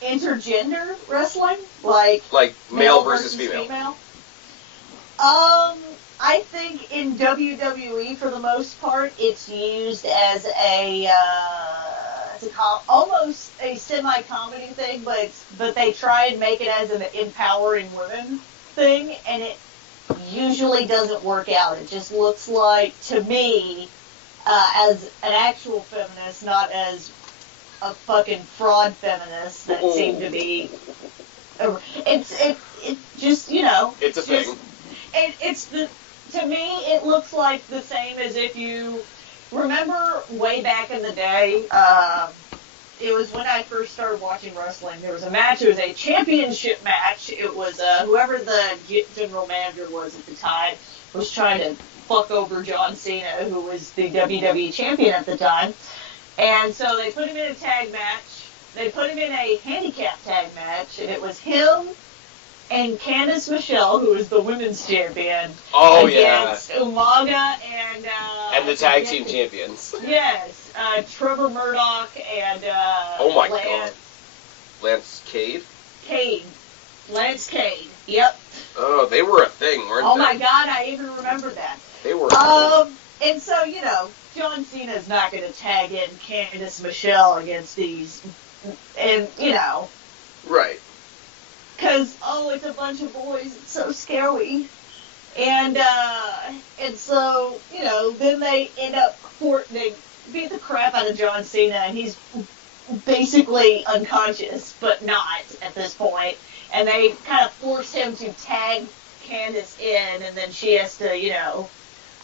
Intergender wrestling? Like male versus female? I think in WWE, for the most part, it's used as almost a semi-comedy thing, but they try and make it as an empowering women thing, and it usually doesn't work out. It just looks like, to me, as an actual feminist, not as a fucking fraud feminist that seem to be. It's just, you know. It's a thing. To me, it looks like the same as if you remember way back in the day. It was when I first started watching wrestling. There was a match. It was a championship match. It was whoever the general manager was at the time was trying to fuck over John Cena, who was the WWE champion at the time. And so they put him in a tag match. They put him in a handicap tag match, and it was him and Candice Michelle, who was the women's champion, against Umaga and the tag team champions. Yes, Trevor Murdoch and God, Lance Cade. Lance Cade. Yep. Oh, they were a thing, weren't they? Oh my God, I even remember that. They were. And so, you know, John Cena's not going to tag in Candice Michelle against these, and you know. Right. Because, it's a bunch of boys, it's so scary. And so, you know, then they end up, they beat the crap out of John Cena, and he's basically unconscious, but not at this point. And they kind of force him to tag Candice in, and then she has to, you know,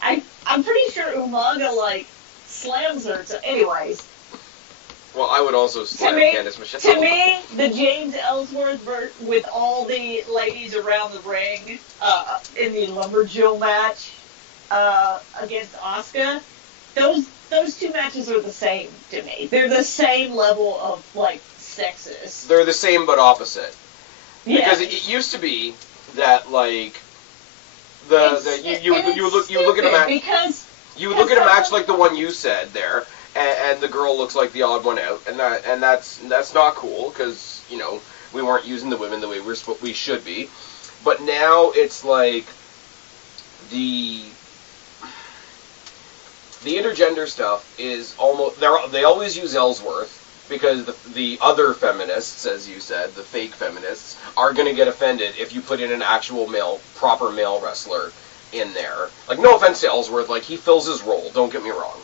I'm pretty sure Umaga, slams her, so anyways. Well, I would also slam Candice Michelle. To me, the James Ellsworth with all the ladies around the ring in the Lumberjill match against Asuka, those two matches are the same to me. They're the same level of sexist. They're the same but opposite. Yeah. Because it used to be that, like, you look at a match. Because you look at a match like the one you said there, and the girl looks like the odd one out, and that's not cool, because, you know, we weren't using the women the way we should be. But now it's like the intergender stuff is almost, they always use Ellsworth, because the other feminists, as you said, the fake feminists, are going to get offended if you put in an actual proper male wrestler in there. Like, no offense to Ellsworth, like, he fills his role, don't get me wrong.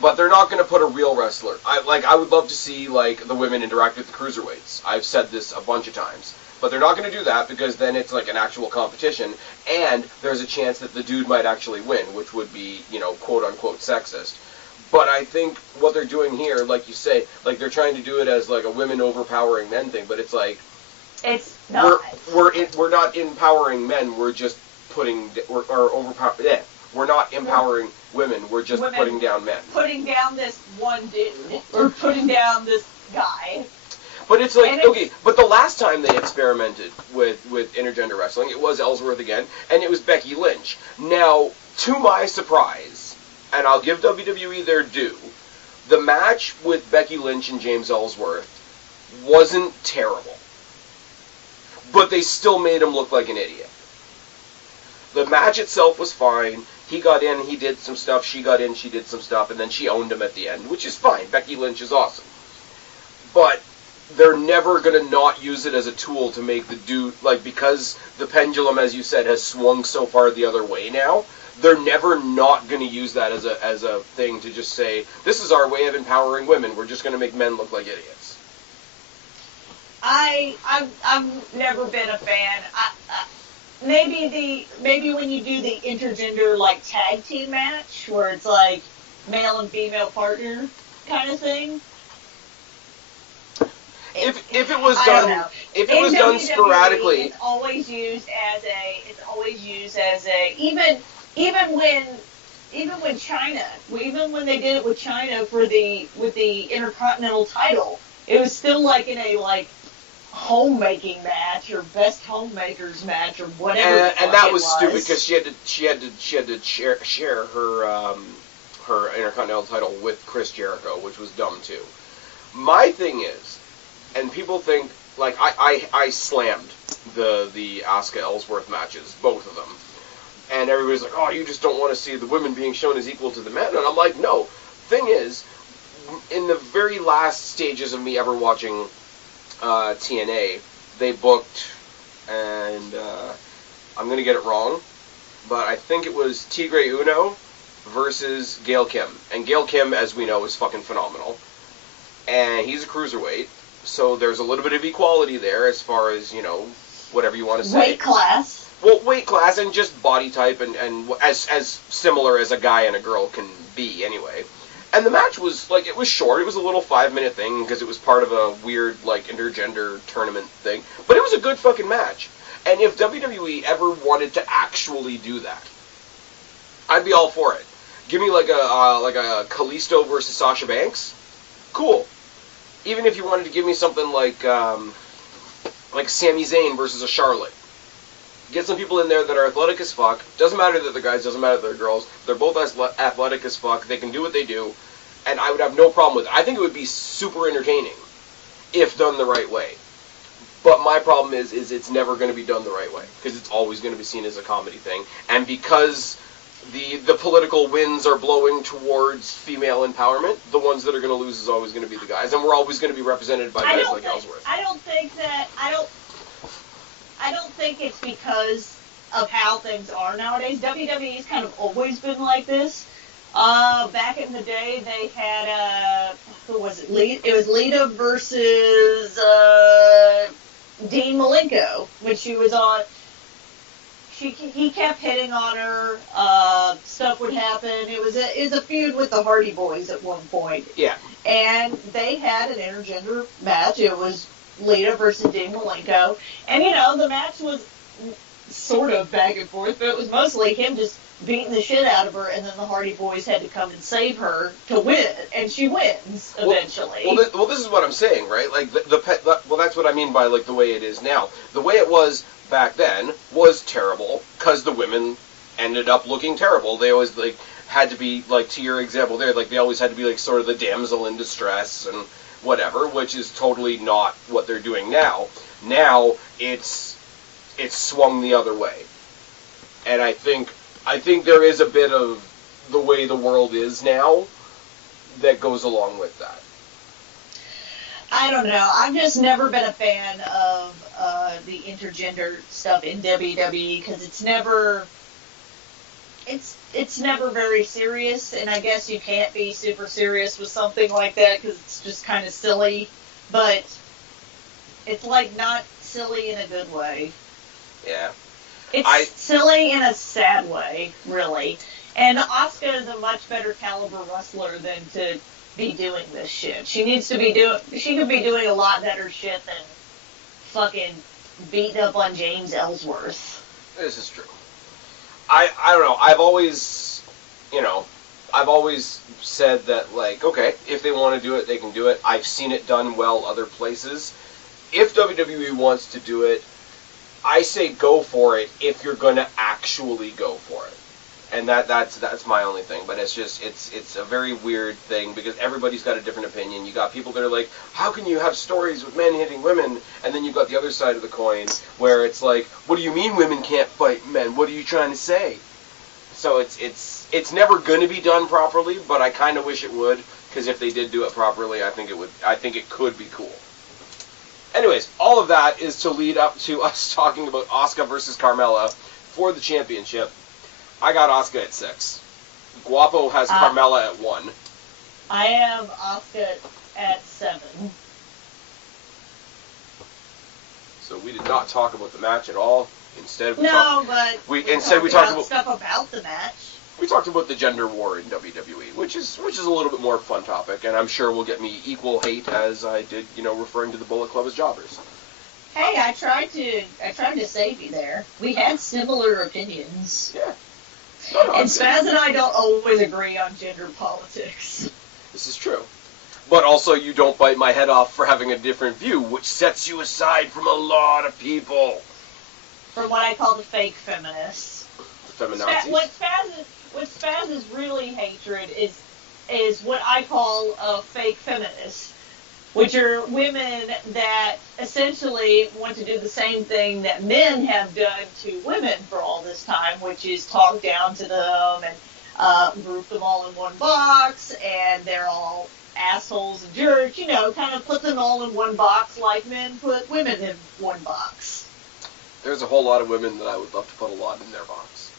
But they're not going to put a real wrestler. I would love to see, like, the women interact with the cruiserweights. I've said this a bunch of times. But they're not going to do that, because then it's like an actual competition, and there's a chance that the dude might actually win, which would be, you know, quote-unquote sexist. But I think what they're doing here, like you say, like, they're trying to do it as, like, a women overpowering men thing, but it's like, it's not. We're not empowering men, we're just we're not empowering women, we're just putting down men. Putting down this one dude, or putting down this guy. But it's like, okay, but the last time they experimented with intergender wrestling, it was Ellsworth again, and it was Becky Lynch. Now, to my surprise, and I'll give WWE their due, the match with Becky Lynch and James Ellsworth wasn't terrible. But they still made him look like an idiot. The match itself was fine. He got in, he did some stuff, she got in, she did some stuff, and then she owned him at the end, which is fine. Becky Lynch is awesome. But they're never going to not use it as a tool to make the dude, like, because the pendulum, as you said, has swung so far the other way now, they're never not going to use that as a thing to just say, this is our way of empowering women, we're just going to make men look like idiots. I've never been a fan. Maybe when you do the intergender, like, tag team match, where it's like male and female partner kind of thing. If it was done sporadically, it's always used as a even when China, even when they did it with China with the Intercontinental title, it was still like in a like homemaking match or best homemakers match or whatever. And that was stupid, because she had to share her Intercontinental title with Chris Jericho, which was dumb too. My thing is, and people think, like, I slammed the Asuka Ellsworth matches, both of them. And everybody's like, oh, you just don't want to see the women being shown as equal to the men. And I'm like, no. Thing is, in the very last stages of me ever watching TNA, they booked, and I'm going to get it wrong, but I think it was Tigre Uno versus Gail Kim. And Gail Kim, as we know, is fucking phenomenal. And he's a cruiserweight. So there's a little bit of equality there as far as, you know, whatever you want to say. Weight class. Well, weight class and just body type and as similar as a guy and a girl can be anyway. And the match was, like, it was short. It was a little 5-minute thing because it was part of a weird, like, intergender tournament thing. But it was a good fucking match. And if WWE ever wanted to actually do that, I'd be all for it. Give me, like a Kalisto versus Sasha Banks. Cool. Even if you wanted to give me something like Sami Zayn versus a Charlotte. Get some people in there that are athletic as fuck. Doesn't matter that they're guys, doesn't matter that they're girls. They're both athletic as fuck. They can do what they do. And I would have no problem with it. I think it would be super entertaining if done the right way. But my problem is it's never going to be done the right way. Because it's always going to be seen as a comedy thing. And because the political winds are blowing towards female empowerment, the ones that are going to lose is always going to be the guys, and we're always going to be represented by guys like Ellsworth. I don't think it's because of how things are nowadays. WWE's kind of always been like this. Back in the day, they had who was it? It was Lita versus Dean Malenko when she was on. He kept hitting on her. Stuff would happen. It was a feud with the Hardy Boys at one point. Yeah. And they had an intergender match. It was Lita versus Dean Malenko, and you know the match was sort of back and forth, but it was mostly him just beating the shit out of her, and then the Hardy Boys had to come and save her to win, and she wins eventually. Well, this is what I'm saying, right? Like well, that's what I mean by like the way it is now. The way it was back then was terrible because the women ended up looking terrible. They always like had to be like, to your example there, like they always had to be like sort of the damsel in distress and whatever, which is totally not what they're doing now. Now it's swung the other way, and I think there is a bit of the way the world is now that goes along with that. I don't know. I've just never been a fan of the intergender stuff in WWE because it's never very serious, and I guess you can't be super serious with something like that because it's just kind of silly, but it's like not silly in a good way. Yeah. It's silly in a sad way, really. And Asuka is a much better caliber wrestler than to be doing this shit. She could be doing a lot better shit than fucking beating up on James Ellsworth. This is true. I don't know. I've always said that, like, okay, if they want to do it, they can do it. I've seen it done well other places. If WWE wants to do it, I say go for it if you're going to actually go for it. And that's my only thing. But it's just, it's a very weird thing because everybody's got a different opinion. You got people that are like, how can you have stories with men hitting women? And then you got the other side of the coin where it's like, what do you mean women can't fight men? What are you trying to say? So it's never going to be done properly, but I kind of wish it would, because if they did do it properly, I think it could be cool. Anyways, all of that is to lead up to us talking about Asuka versus Carmella for the championship. I got Asuka at 6. Guapo has Carmella at 1. I have Asuka at 7. So we did not talk about the match at all. Instead, we talked about stuff about the match. We talked about the gender war in WWE, which is a little bit more fun topic, and I'm sure will get me equal hate as I did, referring to the Bullet Club as jobbers. Hey, I tried to save you there. We had similar opinions. Yeah. And Spaz and I don't always agree on gender politics. This is true. But also, you don't bite my head off for having a different view, which sets you aside from a lot of people. From what I call the fake feminists. The feminazis? What Spaz's really hatred is what I call fake feminists, which are women that essentially want to do the same thing that men have done to women for all this time, which is talk down to them and group them all in one box, and they're all assholes and jerks, kind of put them all in one box like men put women in one box. There's a whole lot of women that I would love to put a lot in their box.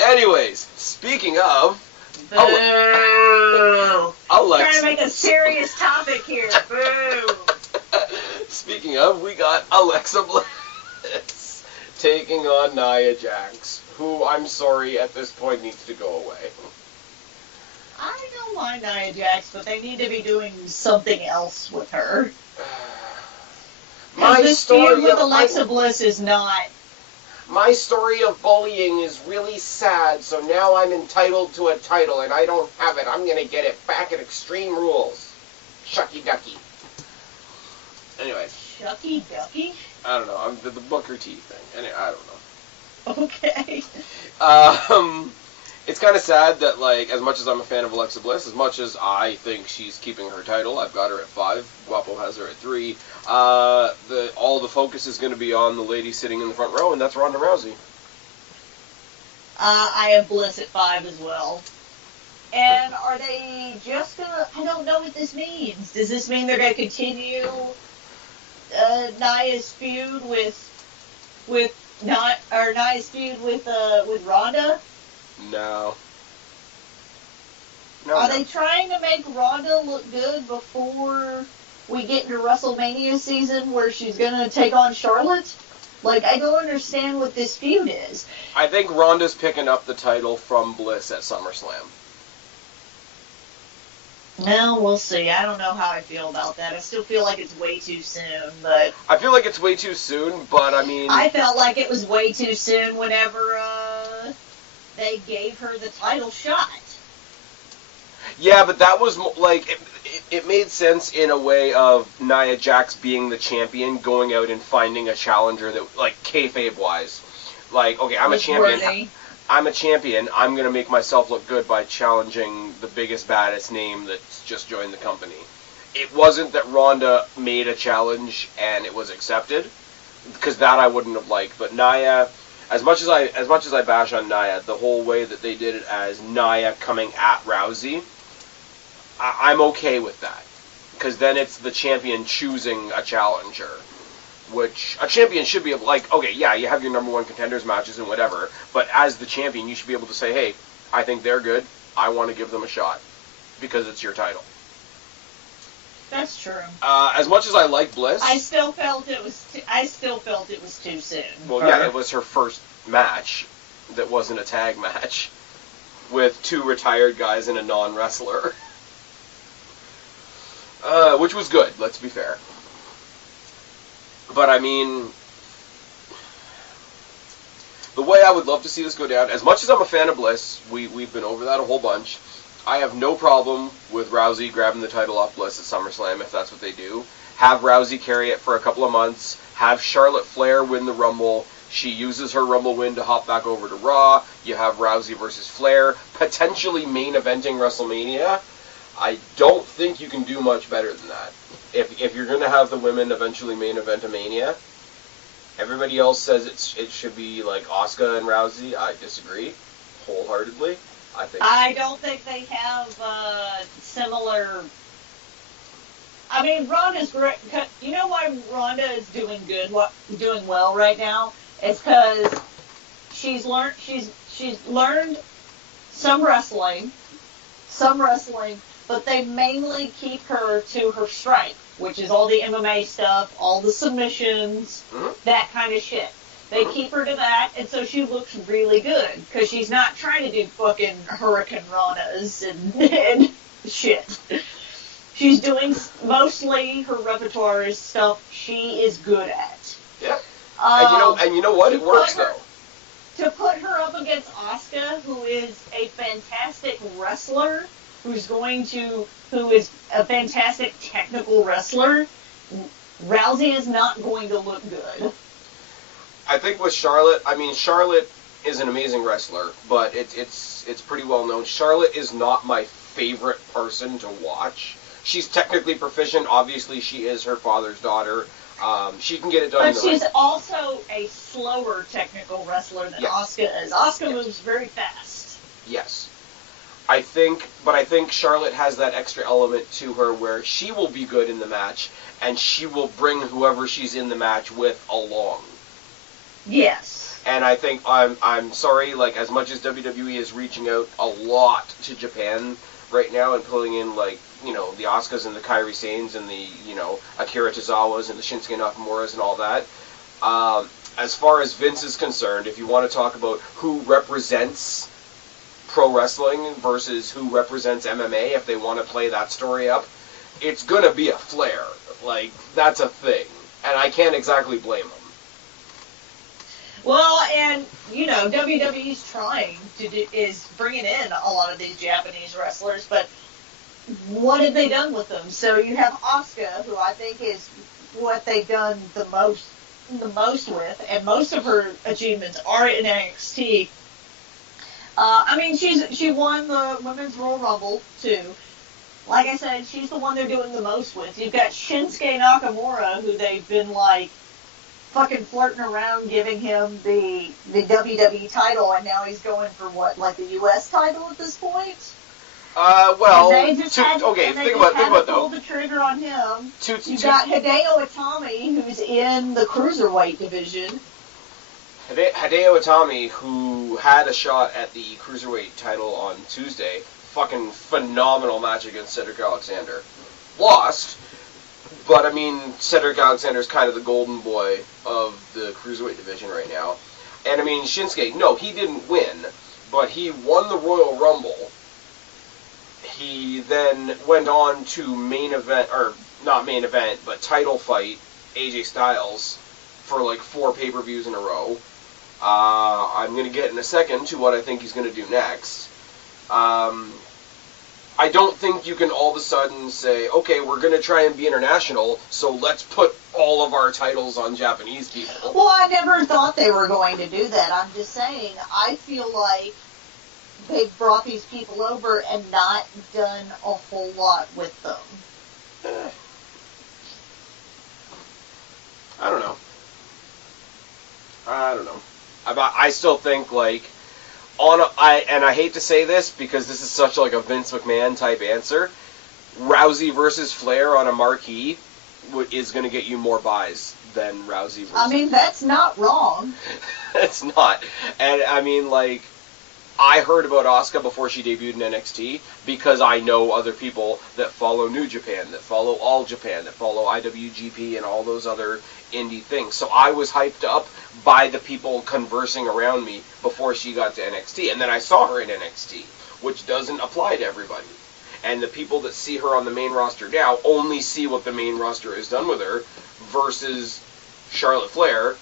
Anyways, speaking of... Boo! Alexa. Trying to make a serious topic here. Boo! Speaking of, we got Alexa Bliss taking on Nia Jax, who, I'm sorry, at this point needs to go away. I don't mind Nia Jax, but they need to be doing something else with her. This feud with Alexa Bliss is not... My story of bullying is really sad, so now I'm entitled to a title, and I don't have it. I'm going to get it back at Extreme Rules. Shucky Ducky. Anyway. Shucky Ducky? I don't know. The Booker T thing. Anyway, I don't know. Okay. It's kind of sad that, like, as much as I'm a fan of Alexa Bliss, as much as I think she's keeping her title, I've got her at 5. Guapo has her at 3. All the focus is going to be on the lady sitting in the front row, and that's Ronda Rousey. I have Bliss at 5 as well. And are they just gonna... I don't know what this means. Does this mean they're gonna continue Nia's feud with Ronda? No. Are they trying to make Ronda look good before we get into WrestleMania season where she's going to take on Charlotte? Like, I don't understand what this feud is. I think Ronda's picking up the title from Bliss at SummerSlam. Well, we'll see. I don't know how I feel about that. I still feel like it's way too soon, but... I feel like it's way too soon, but I mean... I felt like it was way too soon whenever, they gave her the title shot. Yeah, but that was, like, it made sense in a way of Nia Jax being the champion, going out and finding a challenger that, like, kayfabe-wise. Like, okay, I'm a champion. Worthy. I'm a champion. I'm going to make myself look good by challenging the biggest, baddest name that's just joined the company. It wasn't that Ronda made a challenge and it was accepted, because that I wouldn't have liked. But Nia, as much as I bash on Nia, the whole way that they did it as Nia coming at Rousey, I'm okay with that, because then it's the champion choosing a challenger. Which a champion should be able, like, okay, yeah, you have your number one contenders matches and whatever, but as the champion, you should be able to say, hey, I think they're good, I want to give them a shot, because it's your title. That's true. As much as I like Bliss, I still felt it was too soon. Well, yeah, it was her first match that wasn't a tag match with two retired guys and a non-wrestler, which was good. Let's be fair. But, I mean, the way I would love to see this go down, as much as I'm a fan of Bliss, we've been over that a whole bunch, I have no problem with Rousey grabbing the title off Bliss at SummerSlam if that's what they do. Have Rousey carry it for a couple of months, have Charlotte Flair win the Rumble, she uses her Rumble win to hop back over to Raw, you have Rousey versus Flair, potentially main eventing WrestleMania. I don't think you can do much better than that. If you're going to have the women eventually main event a Mania, everybody else says it should be like Asuka and Rousey. I disagree wholeheartedly. I don't think they have similar. I mean, Ronda's great. You know why Ronda is doing well right now? It's because she's learned some wrestling, but they mainly keep her to her strength, which is all the MMA stuff, all the submissions, that kind of shit. They keep her to that, and so she looks really good, because she's not trying to do fucking Hurricane Ranas and shit. She's doing mostly her repertoire stuff she is good at. Yeah. And you know what? It works, though. To put her up against Asuka, who is a fantastic wrestler, who is a fantastic technical wrestler, Rousey is not going to look good. I think with Charlotte, Charlotte is an amazing wrestler, but it's pretty well known. Charlotte is not my favorite person to watch. She's technically proficient. Obviously, she is her father's daughter. She can get it done. But she's also a slower technical wrestler than Asuka is. Asuka moves very fast. Yes. I think Charlotte has that extra element to her where she will be good in the match, and she will bring whoever she's in the match with along. Yes. And I think, I'm sorry, like, as much as WWE is reaching out a lot to Japan right now and pulling in, like, you know, the Asukas and the Kairi Sanes and the, you know, Akira Tozawas and the Shinsuke Nakamuras and all that, as far as Vince is concerned, if you want to talk about who represents pro wrestling versus who represents MMA, if they want to play that story up, it's going to be a Flair. Like, that's a thing. And I can't exactly blame them. Well, and, you know, WWE's is bringing in a lot of these Japanese wrestlers, but what have they done with them? So you have Asuka, who I think is what they've done the most with, and most of her achievements are in NXT. She won the Women's Royal Rumble, too. Like I said, she's the one they're doing the most with. You've got Shinsuke Nakamura, who they've been, like, fucking flirting around giving him the WWE title, and now he's going for what, like the US title at this point? Think about though. Pull the trigger on him. You got Hideo Itami, who's in the cruiserweight division. Hideo Itami, who had a shot at the cruiserweight title on Tuesday, fucking phenomenal match against Cedric Alexander. Lost, but I mean, Cedric Alexander's kind of the golden boy of the cruiserweight division right now. And I mean, Shinsuke, no, he didn't win, but he won the Royal Rumble. He then went on to main event, or not main event, but title fight AJ Styles for like 4 pay-per-views in a row. I'm going to get in a second to what I think he's going to do next. I don't think you can all of a sudden say, okay, we're going to try and be international, so let's put all of our titles on Japanese people. Well, I never thought they were going to do that. I'm just saying, I feel like they've brought these people over and not done a whole lot with them. I don't know. I still think, like, and I hate to say this because this is such like a Vince McMahon type answer, Rousey versus Flair on a marquee is going to get you more buys than Rousey versus... I mean, that's not wrong. It's not. And, I mean, like, I heard about Asuka before she debuted in NXT because I know other people that follow New Japan, that follow All Japan, that follow IWGP and all those other indie things. So I was hyped up by the people conversing around me before she got to NXT. And then I saw her in NXT, which doesn't apply to everybody. And the people that see her on the main roster now only see what the main roster has done with her versus Charlotte Flair,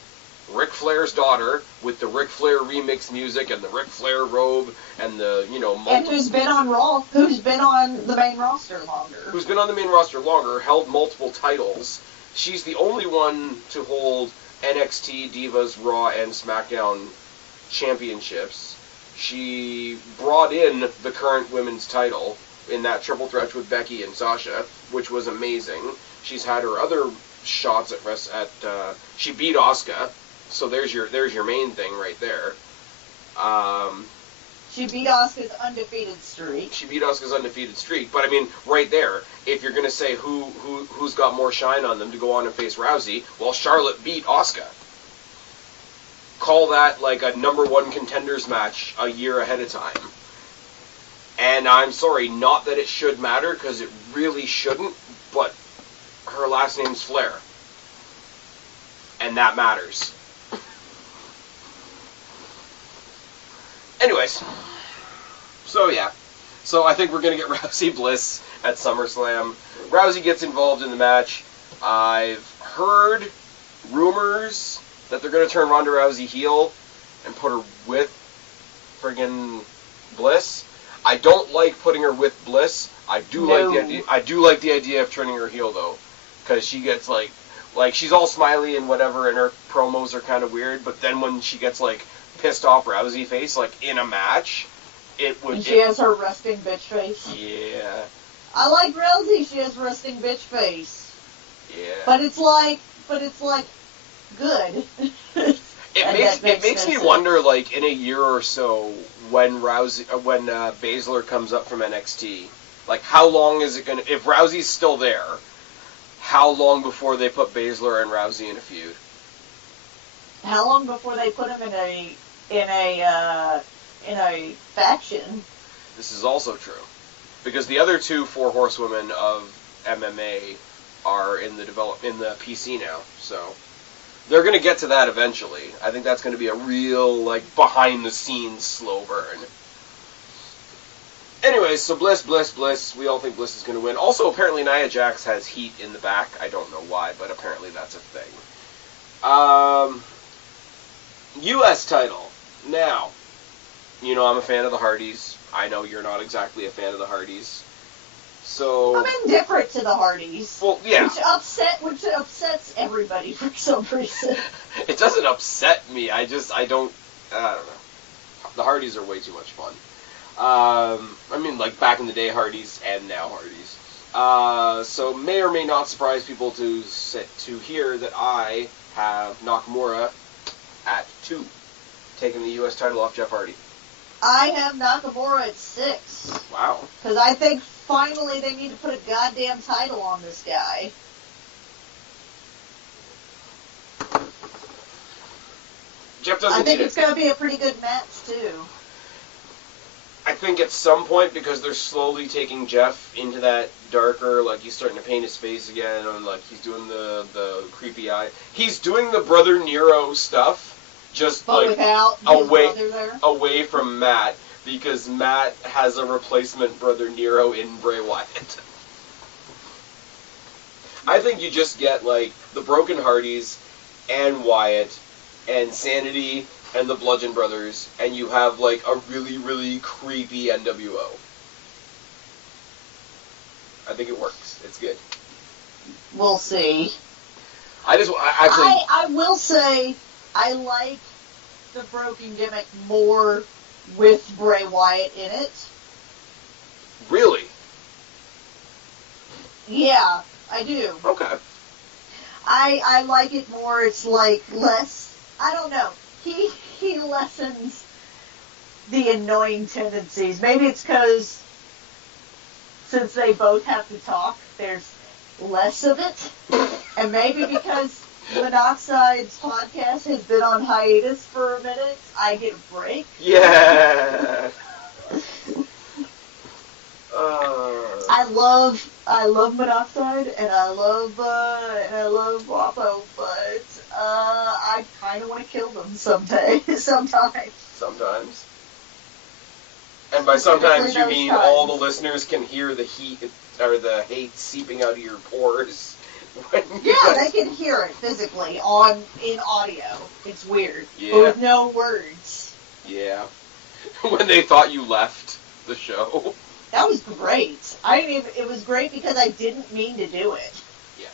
Ric Flair's daughter, with the Ric Flair remix music and the Ric Flair robe and the, And who's been on Raw, who's been on the main roster longer. Who's been on the main roster longer, held multiple titles. She's the only one to hold NXT, Divas, Raw, and SmackDown championships. She brought in the current women's title in that triple threat with Becky and Sasha, which was amazing. She's had her other shots she beat Asuka. So there's your main thing right there. She beat Asuka's undefeated streak. But I mean, right there, if you're gonna say who's got more shine on them to go on and face Rousey, well, Charlotte beat Asuka. Call that like a #1 contenders match a year ahead of time. And I'm sorry, not that it should matter, because it really shouldn't, but her last name's Flair. And that matters. Anyways, so yeah. So I think we're going to get Rousey Bliss at SummerSlam. Rousey gets involved in the match. I've heard rumors that they're going to turn Ronda Rousey heel and put her with friggin' Bliss. I don't like putting her with Bliss. I do like the idea of turning her heel though, because she gets like she's all smiley and whatever, and her promos are kind of weird. But then when she gets like pissed off Rousey face, like in a match, and she has her resting bitch face. Yeah. I like Rousey. She has resting bitch face. Yeah. But it's like good. It makes me wonder, like, in a year or so, when Baszler comes up from NXT, like, how long is it gonna? If Rousey's still there, how long before they put Baszler and Rousey in a feud? How long before they put him in a faction? This is also true, because the other 2 4 horsewomen of MMA are in the PC now, so. They're going to get to that eventually. I think that's going to be a real, like, behind-the-scenes slow burn. Anyways, so Bliss. We all think Bliss is going to win. Also, apparently Nia Jax has heat in the back. I don't know why, but apparently that's a thing. U.S. title. Now, I'm a fan of the Hardys. I know you're not exactly a fan of the Hardys. So I'm indifferent to the Hardys. Well, yeah. Which upsets everybody for some reason. It doesn't upset me. I don't know. The Hardys are way too much fun. I mean, like back in the day Hardys and now Hardys. So may or may not surprise people to hear that I have Nakamura at 2, taking the U.S. title off Jeff Hardy. I have Nakamura at 6. Wow. Because I think finally they need to put a goddamn title on this guy. Jeff doesn't. I think it's going to be a pretty good match too. I think at some point, because they're slowly taking Jeff into that darker, like he's starting to paint his face again, and like he's doing the creepy eye. He's doing the Brother Nero stuff, just but like without away from Matt. because Matt has a replacement brother Nero in Bray Wyatt. I think you just get, like, the Broken Hardys and Wyatt and Sanity and the Bludgeon Brothers, and you have, like, a really, really creepy NWO. I think it works. It's good. We'll see. I will say I like the broken gimmick more with Bray Wyatt in it. Really? Yeah, I do. Okay. I like it more. It's like less. I don't know. He lessens the annoying tendencies. Maybe it's because since they both have to talk, there's less of it. And maybe because Monoxide's podcast has been on hiatus for a minute, I get a break. Yeah. I love Monoxide and I love Guapo, but I kind of want to kill them sometimes. Sometimes. And by sometimes you mean all the listeners can hear the heat or the hate seeping out of your pores. Yeah, they can hear it physically in audio. It's weird. Yeah. But with no words. Yeah. When they thought you left the show. That was great. It was great because I didn't mean to do it. Yeah.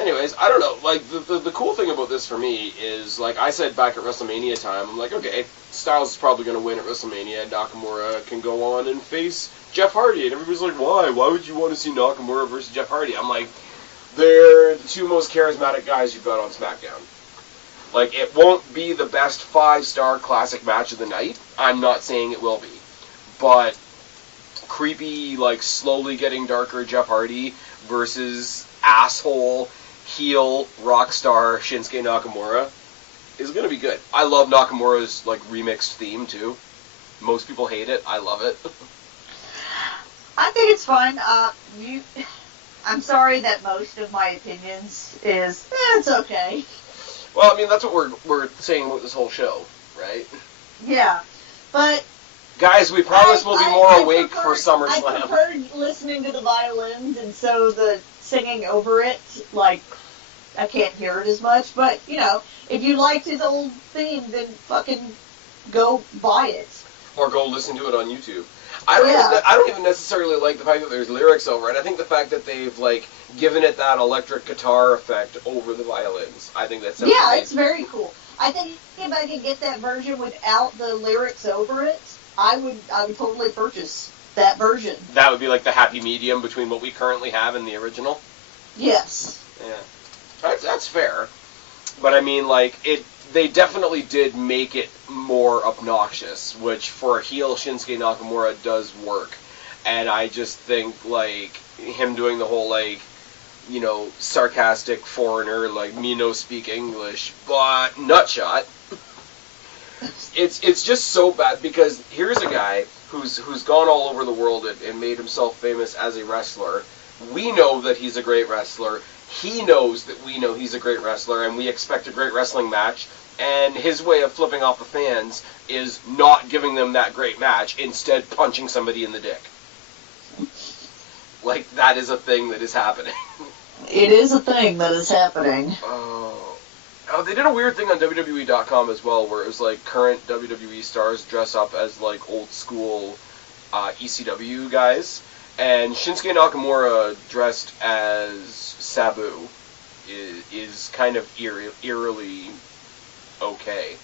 Anyways, I don't know. Like, the cool thing about this for me is, like I said back at WrestleMania time, I'm like, okay, Styles is probably going to win at WrestleMania, and Nakamura can go on and face Jeff Hardy. And everybody's like, why? Why would you want to see Nakamura versus Jeff Hardy? I'm like, they're the two most charismatic guys you've got on SmackDown. Like, it won't be the best 5-star classic match of the night. I'm not saying it will be. But creepy, like, slowly getting darker Jeff Hardy versus asshole, heel, rock star Shinsuke Nakamura is going to be good. I love Nakamura's, like, remixed theme, too. Most people hate it. I love it. I think it's fine. I'm sorry that most of my opinions is, it's okay. Well, I mean, that's what we're saying about this whole show, right? Yeah, but... Guys, we promise we'll be more awake for SummerSlam. I preferred listening to the violins, and so the singing over it, like, I can't hear it as much, but, you know, if you liked his old theme, then fucking go buy it. Or go listen to it on YouTube. I don't even necessarily like the fact that there's lyrics over it. I think the fact that they've, like, given it that electric guitar effect over the violins. I think that's amazing. It's very cool. I think if I could get that version without the lyrics over it, I would totally purchase that version. That would be like the happy medium between what we currently have and the original? Yes. Yeah. That's fair. But I mean, like, they definitely did make it more obnoxious, which for a heel Shinsuke Nakamura does work. And I just think, like, him doing the whole, like, you know, sarcastic foreigner, like, me no speak English, but nutshot. It's just so bad, because here's a guy who's gone all over the world and made himself famous as a wrestler. We know that he's a great wrestler. He knows that we know he's a great wrestler, and we expect a great wrestling match. And his way of flipping off the fans is not giving them that great match, instead punching somebody in the dick. Like, that is a thing that is happening. It is a thing that is happening. Oh, they did a weird thing on WWE.com as well, where it was like current WWE stars dress up as like old school ECW guys, and Shinsuke Nakamura dressed as Sabu is kind of eerily okay.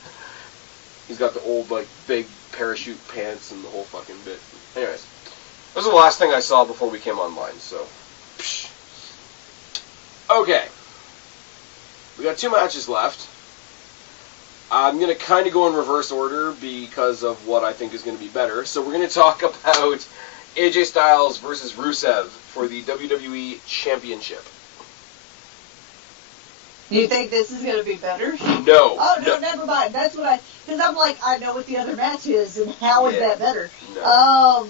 He's got the old like big parachute pants and the whole fucking bit. Anyways, this was the last thing I saw before we came online. So, okay. We got 2 matches left. I'm going to kind of go in reverse order because of what I think is going to be better. So we're going to talk about AJ Styles versus Rusev for the WWE Championship. Do you think this is going to be better? No. Oh, no, never mind. That's what because I'm like, I know what the other match is, and how is that better? No.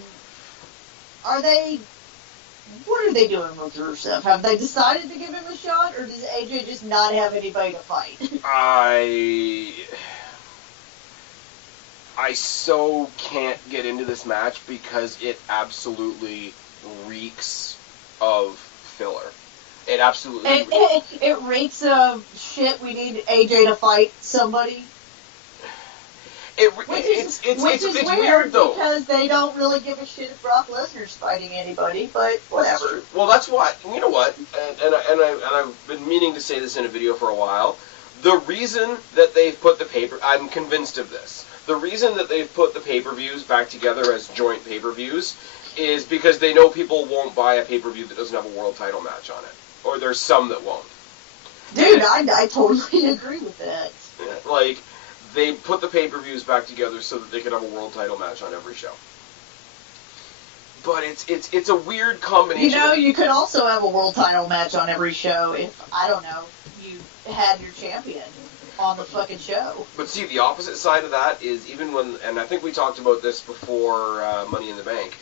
What are they doing with Rusev? Have they decided to give him a shot, or does AJ just not have anybody to fight? I so can't get into this match because it absolutely reeks of filler. It absolutely... It reeks of shit. We need AJ to fight somebody. It's weird, though. Because they don't really give a shit if Brock Lesnar's fighting anybody, but whatever. Well, that's why, you know what, and I've been meaning to say this in a video for a while, the reason that they've put I'm convinced of this, the reason that they've put the pay-per-views back together as joint pay-per-views is because they know people won't buy a pay-per-view that doesn't have a world title match on it. Or there's some that won't. Dude, I totally agree with that. Yeah, like, they put the pay-per-views back together so that they could have a world title match on every show. But it's a weird combination. You know, you could also have a world title match on every show if, I don't know, you had your champion on the fucking show. But see, the opposite side of that is even when, and I think we talked about this before Money in the Bank,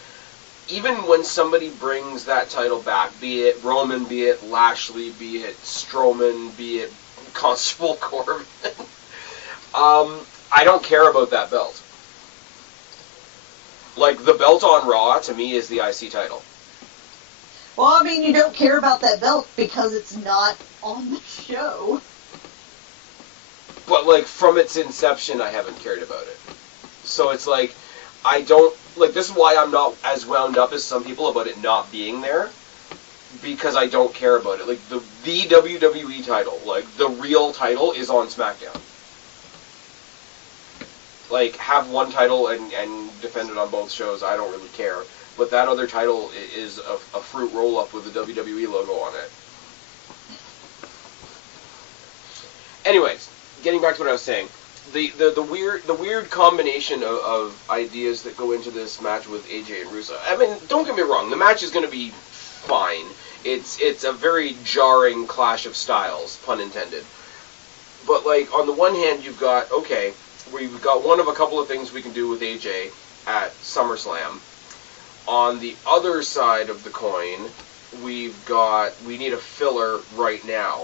even when somebody brings that title back, be it Roman, be it Lashley, be it Strowman, be it Constable Corbin, I don't care about that belt. Like, the belt on Raw, to me, is the IC title. Well, I mean, you don't care about that belt because it's not on the show. But, like, from its inception, I haven't cared about it. So it's like, I don't... Like, this is why I'm not as wound up as some people about it not being there. Because I don't care about it. Like, the WWE title, like, the real title is on SmackDown. Like, have one title and defend it on both shows, I don't really care. But that other title is a fruit roll-up with the WWE logo on it. Anyways, getting back to what I was saying. The weird combination of ideas that go into this match with AJ and Russo. I mean, don't get me wrong, the match is going to be fine. It's a very jarring clash of styles, pun intended. But, like, on the one hand, you've got, okay, we've got one of a couple of things we can do with AJ at SummerSlam. On the other side of the coin, we need a filler right now.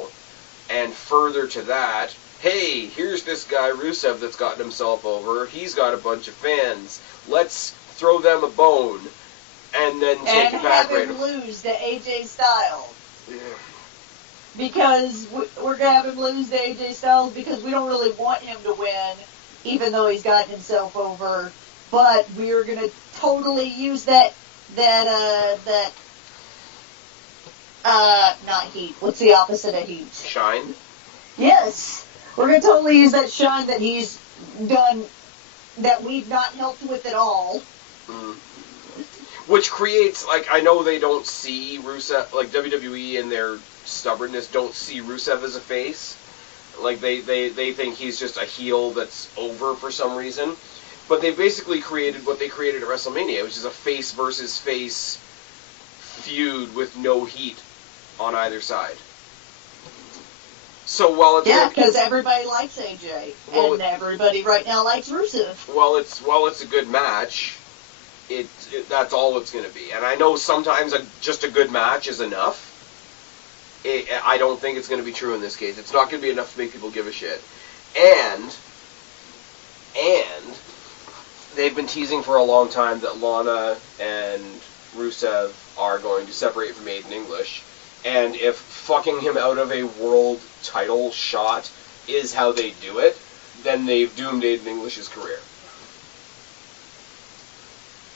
And further to that, hey, here's this guy Rusev that's gotten himself over. He's got a bunch of fans. Let's throw them a bone and then take it back. And have him lose to AJ Styles. Yeah. Because we're going to have him lose to AJ Styles because we don't really want him to win, even though he's gotten himself over. But we're going to totally use not heat. What's the opposite of heat? Shine? Yes. We're going to totally use that shine that he's done, that we've not helped with at all. Mm. Which creates, like, I know they don't see Rusev, like, WWE in their stubbornness don't see Rusev as a face. Like, they think he's just a heel that's over for some reason. But they basically created what they created at WrestleMania, which is a face versus face feud with no heat on either side. So while it's because everybody likes AJ, and everybody right now likes Rusev. While it's a good match, that's all it's going to be. And I know sometimes just a good match is enough. I don't think it's going to be true in this case. It's not going to be enough to make people give a shit. And they've been teasing for a long time that Lana and Rusev are going to separate from Aiden English. And if fucking him out of a world title shot is how they do it, then they've doomed Aiden English's career.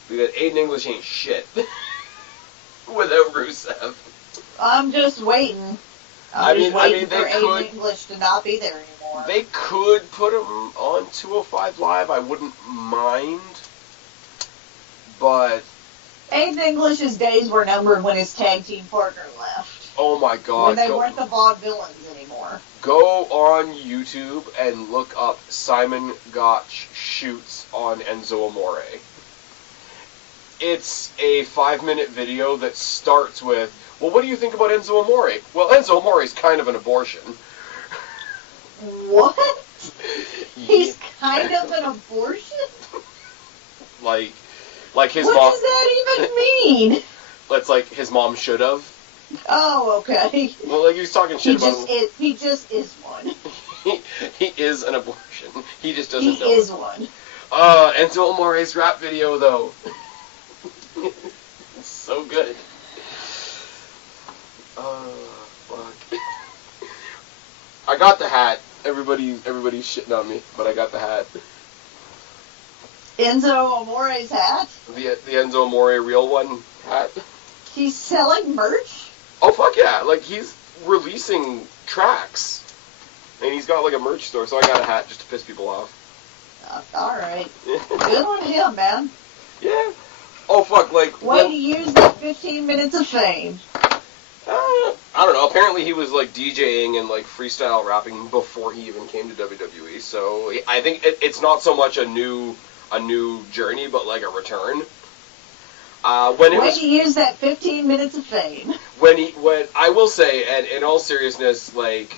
Because Aiden English ain't shit without Rusev. I'm just waiting. I'm just waiting for Aiden English to not be there anymore. They could put him on 205 Live. I wouldn't mind. But Aiden English's days were numbered when his tag team partner left. Oh my god. When they weren't the vaudevillains anymore. Go on YouTube and look up Simon Gotch shoots on Enzo Amore. It's a 5-minute video that starts with, well, what do you think about Enzo Amore? Well, Enzo Amore is kind of an abortion. What? He's kind of an abortion? Like his mom... What does that even mean? It's like his mom should have. Oh, okay. Well, like, he was talking shit about him. He just is one. He is an abortion. He just doesn't know. He is one. Enzo Amore's rap video, though. It's so good. Fuck. I got the hat. Everybody's shitting on me, but I got the hat. Enzo Amore's hat? The Enzo Amore real one hat. He's selling merch? Oh, fuck yeah. Like, he's releasing tracks. And he's got, like, a merch store, so I got a hat just to piss people off. Alright. Good on him, man. Yeah. Oh, fuck, like... Way to use that 15 minutes of fame. I don't know. Apparently he was, like, DJing and, like, freestyle rapping before he even came to WWE, so I think it's not so much a new journey, but, like, a return. Way to use that 15 minutes of fame. When I will say, and in all seriousness, like,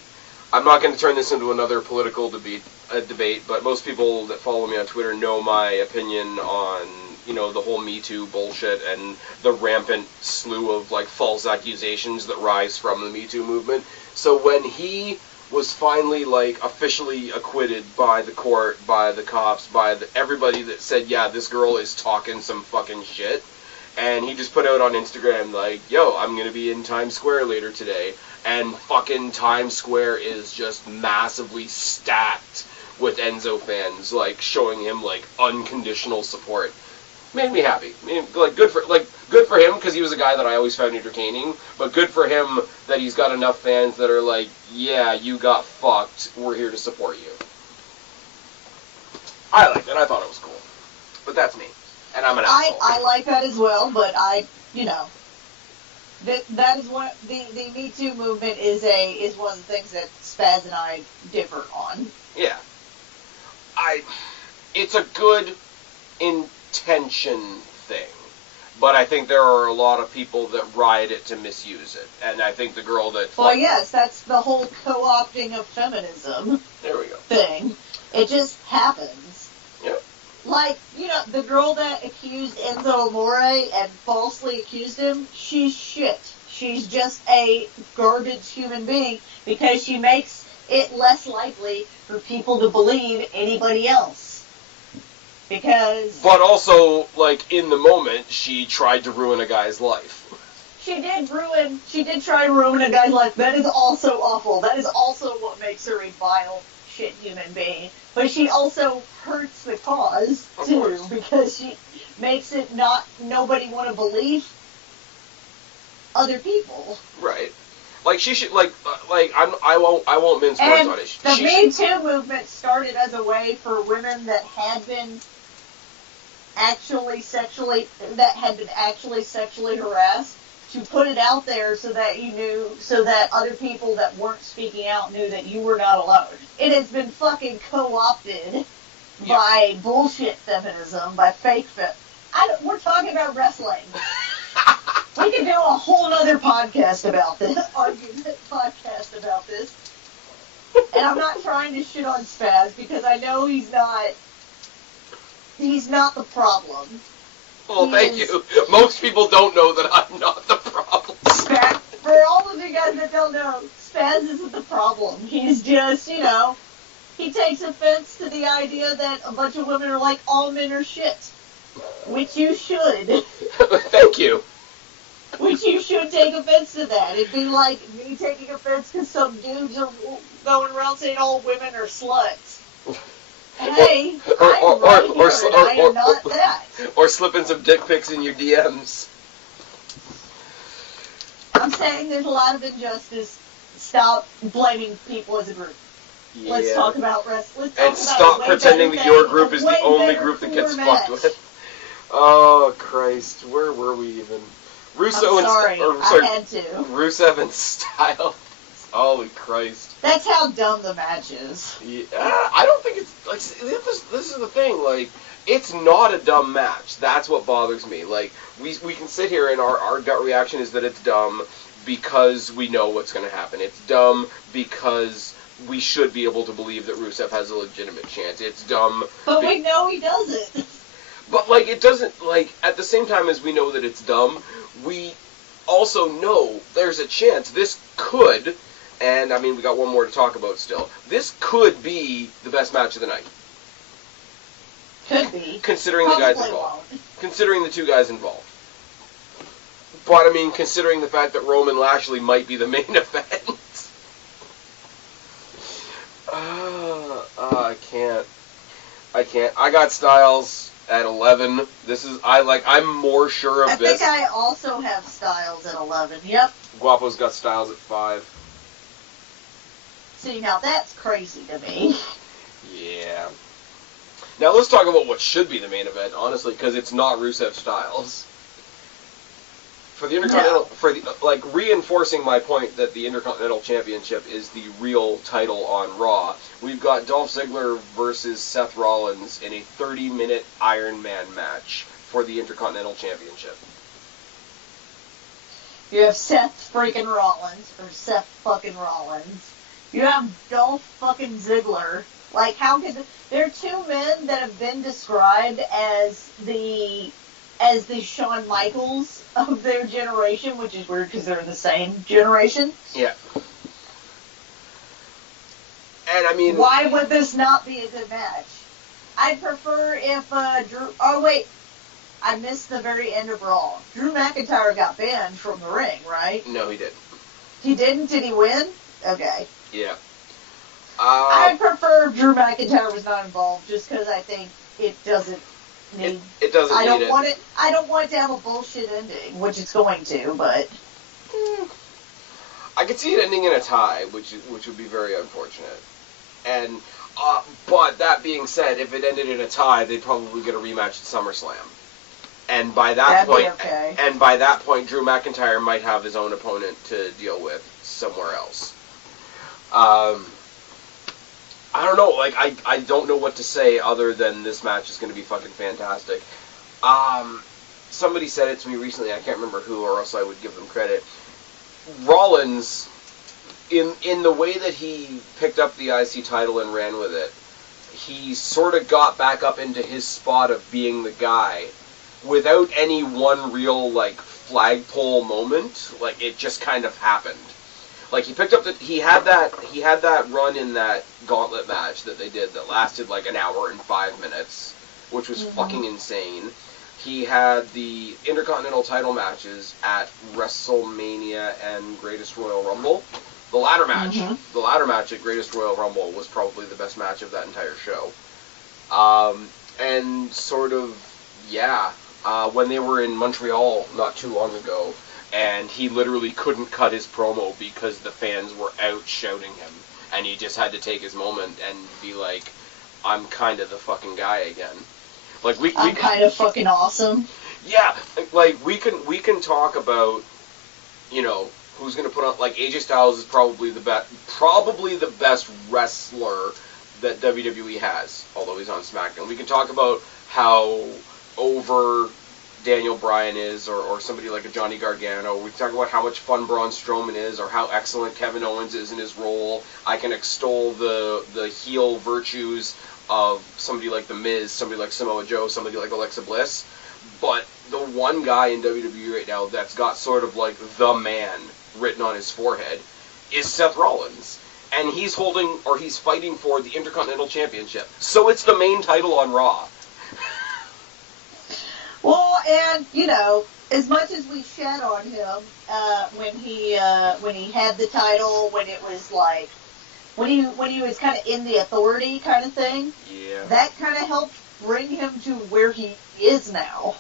I'm not going to turn this into another political debate, but most people that follow me on Twitter know my opinion on, you know, the whole Me Too bullshit and the rampant slew of, like, false accusations that rise from the Me Too movement. So when he was finally, like, officially acquitted by the court, by the cops, by everybody that said, yeah, this girl is talking some fucking shit, and he just put out on Instagram, like, yo, I'm going to be in Times Square later today, and fucking Times Square is just massively stacked with Enzo fans, like, showing him, like, unconditional support. Made me happy. Good for him, because he was a guy that I always found entertaining, but good for him that he's got enough fans that are like, yeah, you got fucked, we're here to support you. I liked it, I thought it was cool. But that's me. And I'm an asshole. I like that as well, but that is one, the Me Too movement is one of the things that Spaz and I differ on. Yeah. It's a good intention thing, but I think there are a lot of people that ride it to misuse it, and I think the girl that... Well, yes, that's the whole co-opting of feminism there we go. thing. It just happens. Yep. Like, the girl that accused Enzo Amore and falsely accused him, she's shit. She's just a garbage human being because she makes it less likely for people to believe anybody else. Because... But also, like, in the moment, she tried to ruin a guy's life. She did try to ruin a guy's life. That is also awful. That is also what makes her a vile shit human being. But she also hurts the cause, too, because she makes it nobody want to believe other people. Right. Like, she should, I won't mince words on it. The Me Too movement started as a way for women that had been actually sexually harassed to put it out there so that other people that weren't speaking out knew that you were not alone. It has been fucking co-opted by bullshit feminism, by fake we're talking about wrestling. We can do a whole other podcast about this, And I'm not trying to shit on Spaz because I know he's not the problem. Well, thank you. Most people don't know that I'm not the problem. Spaz, for all of you guys that don't know, Spaz isn't the problem. He's just, he takes offense to the idea that a bunch of women are like, all men are shit. Which you should. Thank you. Which you should take offense to that. It'd be like me taking offense because some dudes are going around saying all women are sluts. Hey, I am not that. Or slipping some dick pics in your DMs. I'm saying there's a lot of injustice. Stop blaming people as a group. Yeah. Let's talk about wrestling. And stop pretending that your group is the only group that gets fucked with. Oh, Christ. Where were we even? I had to. Rusev and Styles. Holy Christ. That's how dumb the match is. Yeah, I don't think it's... Like, this is the thing, like, it's not a dumb match. That's what bothers me. Like, we can sit here and our gut reaction is that it's dumb because we know what's going to happen. It's dumb because we should be able to believe that Rusev has a legitimate chance. It's dumb... But we know he doesn't. But, like, it doesn't, like, at the same time as we know that it's dumb, we also know there's a chance this could, and, I mean, we got one more to talk about still, this could be the best match of the night. Could be. Considering the guys involved. Considering the two guys involved. But, I mean, considering the fact that Roman Lashley might be the main event. I can't. I got Styles at 11. I'm more sure of this. I think I also have Styles at 11. Yep. Guapo's got Styles at 5. See, now that's crazy to me. Yeah. Now let's talk about what should be the main event, honestly, because it's not Rusev Styles. For the Intercontinental, reinforcing my point that the Intercontinental Championship is the real title on Raw, we've got Dolph Ziggler versus Seth Rollins in a 30-minute Iron Man match for the Intercontinental Championship. You have Seth freaking Rollins, or Seth fucking Rollins. You have Dolph fucking Ziggler. Like, how could... There are two men that have been described as the Shawn Michaels of their generation, which is weird because they're the same generation. Yeah. And, I mean... Why would this not be a good match? I'd prefer if Drew... Oh, wait. I missed the very end of Raw. Drew McIntyre got banned from the ring, right? No, he didn't. He didn't? Did he win? Okay. Yeah. I'd prefer if Drew McIntyre was not involved, just because I think it doesn't need... It doesn't I don't need want it. I don't want it to have a bullshit ending, which it's going to, but... I could see it ending in a tie, which would be very unfortunate. And, but that being said, if it ended in a tie, they'd probably get a rematch at SummerSlam. And by that point, Drew McIntyre might have his own opponent to deal with somewhere else. I don't know, like, I don't know what to say other than this match is going to be fucking fantastic. Somebody said it to me recently, I can't remember who, or else I would give them credit. Rollins, in the way that he picked up the IC title and ran with it, he sort of got back up into his spot of being the guy without any one real, like, flagpole moment. Like, it just kind of happened. Like, he had that run in that gauntlet match that they did that lasted like an hour and 5 minutes, which was fucking insane. He had the Intercontinental title matches at WrestleMania and Greatest Royal Rumble. The latter match at Greatest Royal Rumble was probably the best match of that entire show. And sort of, when they were in Montreal not too long ago, and he literally couldn't cut his promo because the fans were out shouting him, and he just had to take his moment and be like, I'm kind of the fucking guy again. Like, I'm kind of fucking awesome. Yeah, like, we can talk about, you know, who's going to put on, like, AJ Styles is probably the best wrestler that WWE has, although he's on SmackDown. We can talk about how over Daniel Bryan is, or somebody like a Johnny Gargano. We can talk about how much fun Braun Strowman is, or how excellent Kevin Owens is in his role. I can extol the heel virtues of somebody like The Miz, somebody like Samoa Joe, somebody like Alexa Bliss. But the one guy in WWE right now that's got sort of like the man written on his forehead is Seth Rollins. And he's fighting for the Intercontinental Championship. So it's the main title on Raw. Well, and, you know, as much as we shat on him when he had the title, when it was like, when he was kind of in the authority kind of thing, that kind of helped bring him to where he is now.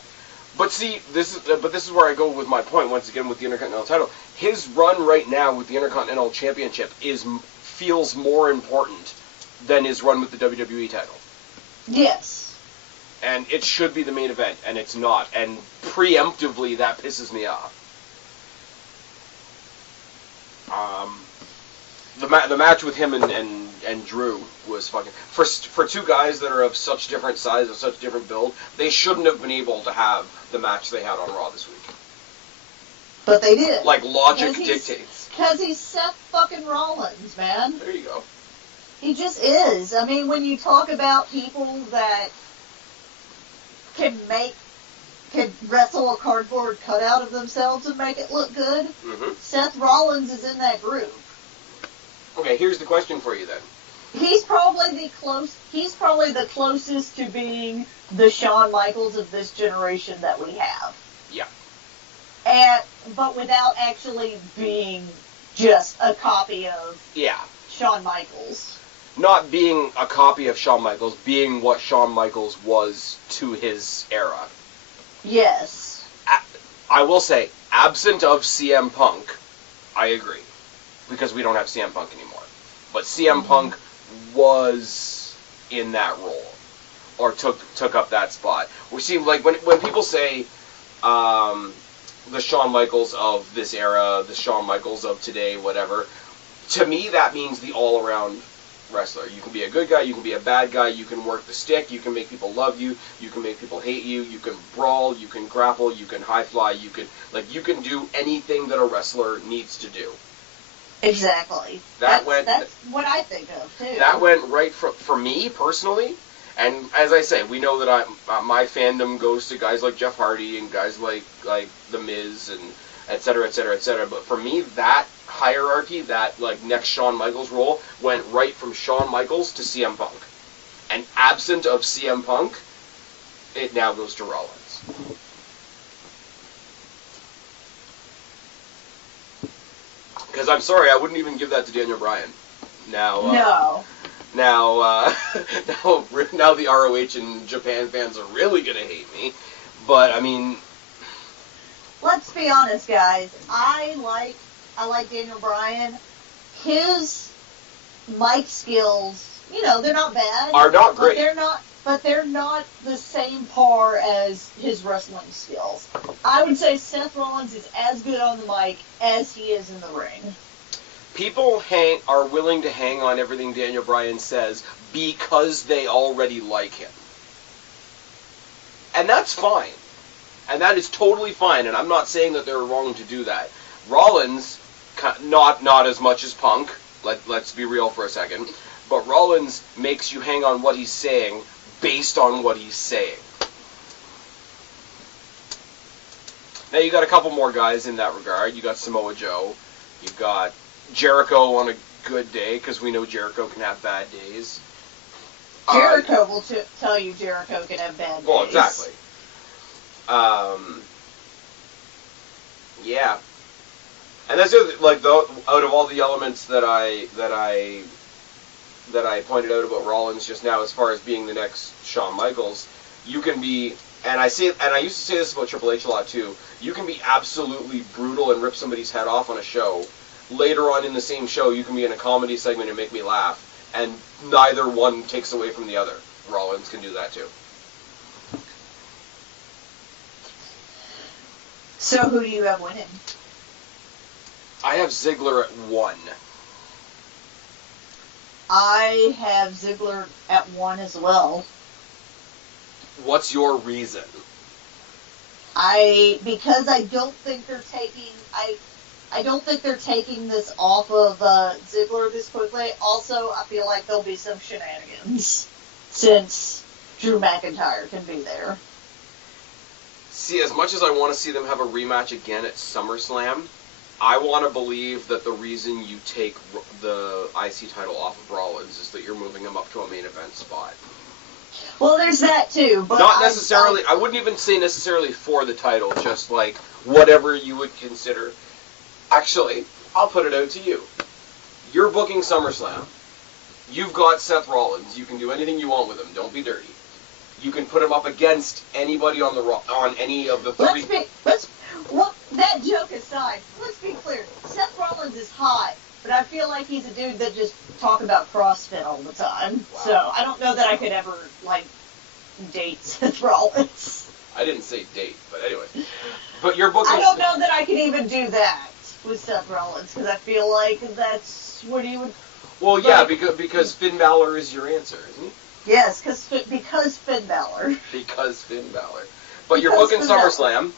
But see, this is where I go with my point once again with the Intercontinental title. His run right now with the Intercontinental Championship feels more important than his run with the WWE title. Yes. And it should be the main event, and it's not. And preemptively, that pisses me off. The match with him and Drew was fucking... For two guys that are of such different size, of such different build, they shouldn't have been able to have the match they had on Raw this week. But they did. Like, logic dictates. Because he's Seth fucking Rollins, man. There you go. He just is. I mean, when you talk about people that can wrestle a cardboard cutout of themselves and make it look good, Seth Rollins is in that group. Okay, here's the question for you then. He's probably the closest to being the Shawn Michaels of this generation that we have. Yeah. But without actually being just a copy of Shawn Michaels. Not being a copy of Shawn Michaels, being what Shawn Michaels was to his era. Yes. I will say, absent of CM Punk, I agree. Because we don't have CM Punk anymore. But CM Punk was in that role. Or took up that spot. We see, like, when people say, the Shawn Michaels of this era, the Shawn Michaels of today, whatever, to me that means the all-around wrestler. You can be a good guy, you can be a bad guy, you can work the stick, you can make people love you, you can make people hate you, you can brawl, you can grapple, you can high fly, you can do anything that a wrestler needs to do. Exactly. That's what I think of too. That went right for me personally, and as I say, we know that my fandom goes to guys like Jeff Hardy and guys like The Miz and et cetera, et cetera, et cetera. But for me, that hierarchy, that like next Shawn Michaels role, went right from Shawn Michaels to CM Punk. And absent of CM Punk, it now goes to Rollins. Because I'm sorry, I wouldn't even give that to Daniel Bryan. Now, no. Now the ROH and Japan fans are really gonna hate me. But I mean, let's be honest, guys. I like Daniel Bryan. His mic skills, they're not bad. Are not great. But they're not the same par as his wrestling skills. I would say Seth Rollins is as good on the mic as he is in the ring. People are willing to hang on everything Daniel Bryan says because they already like him. And that's fine. And that is totally fine, and I'm not saying that they're wrong to do that. Rollins, not as much as Punk, let's be real for a second, but Rollins makes you hang on what he's saying based on what he's saying. Now you got a couple more guys in that regard. You got Samoa Joe. You got Jericho on a good day, because we know Jericho can have bad days. Jericho will tell you Jericho can have bad days. Well, exactly. Yeah. And that's out of all the elements that I pointed out about Rollins just now, as far as being the next Shawn Michaels, you can be, and I used to say this about Triple H a lot too, you can be absolutely brutal and rip somebody's head off on a show. Later on in the same show, you can be in a comedy segment and make me laugh, and neither one takes away from the other. Rollins can do that too. So who do you have winning? I have Ziggler at 1. I have Ziggler at 1 as well. What's your reason? Because I don't think they're taking this off of Ziggler this quickly. Also, I feel like there'll be some shenanigans since Drew McIntyre can be there. See, as much as I want to see them have a rematch again at SummerSlam, I want to believe that the reason you take the IC title off of Rollins is that you're moving him up to a main event spot. Well, there's that too, but not necessarily. I wouldn't even say necessarily for the title, just like whatever you would consider. Actually, I'll put it out to you. You're booking SummerSlam. You've got Seth Rollins. You can do anything you want with him. Don't be dirty. You can put him up against anybody on any of the three. That joke aside, let's be clear. Seth Rollins is hot, but I feel like he's a dude that just talk about CrossFit all the time. Wow. So I don't know that I could ever date Seth Rollins. I didn't say date, but anyway. But you're booking. I don't know that I could even do that with Seth Rollins, because I feel like that's what he would. Well, yeah, because Finn Balor is your answer, isn't he? Yes, because Finn Balor. Because Finn Balor. But you're booking SummerSlam.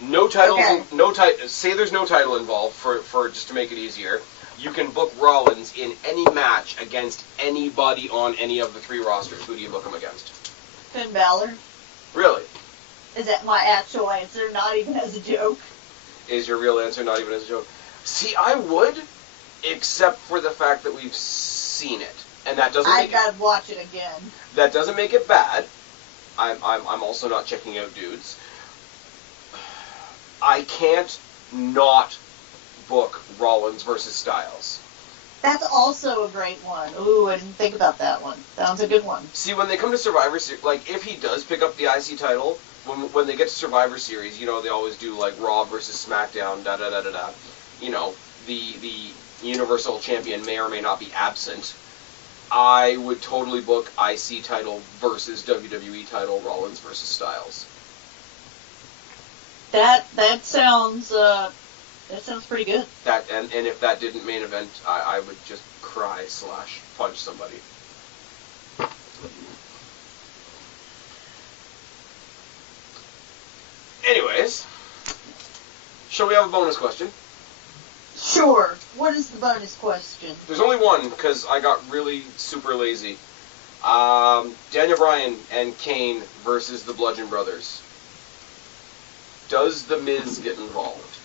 No titles. Okay. Say there's no title involved for just to make it easier. You can book Rollins in any match against anybody on any of the 3 rosters. Who do you book him against? Finn Balor. Really? Is that my actual answer? Not even as a joke. Is your real answer not even as a joke? See, I would, except for the fact that we've seen it. And that doesn't I make gotta watch it again. That doesn't make it bad. I'm also not checking out dudes. I can't not book Rollins versus Styles. That's also a great one. Ooh, I didn't think about that one. That one's a good one. See, when they come to Survivor Series, like, if he does pick up the IC title, when they get to Survivor Series, you know, they always do, like, Raw versus SmackDown, da-da-da-da-da. You know, the Universal Champion may or may not be absent. I would totally book IC title versus WWE title, Rollins versus Styles. That sounds pretty good. That and if that didn't main event, I would just cry / punch somebody. Anyways, shall we have a bonus question? Sure. What is the bonus question? There's only one, because I got really super lazy. Daniel Bryan and Kane versus the Bludgeon Brothers. Does The Miz get involved?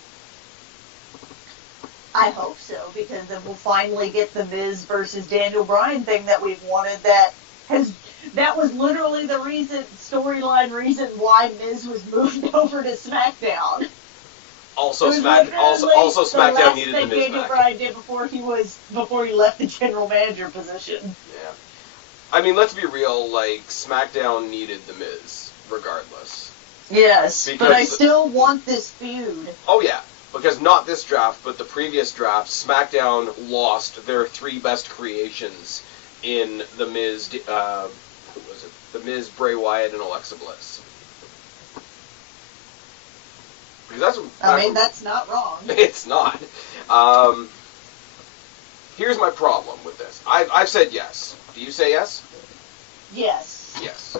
I hope so, because then we'll finally get the Miz versus Daniel Bryan thing that we've wanted. That was literally the storyline reason why Miz was moved over to SmackDown. Also SmackDown needed the Miz Daniel back. Bryan did before he left the general manager position. Yeah. I mean, let's be real, like, SmackDown needed the Miz, regardless. Yes, but I still want this feud. Oh yeah, because not this draft, but the previous draft, SmackDown lost their 3 best creations in the Miz, who was it? The Miz, Bray Wyatt, and Alexa Bliss. Because that's not wrong. It's not. Here's my problem with this. I've said yes. Do you say yes? Yes. Yes.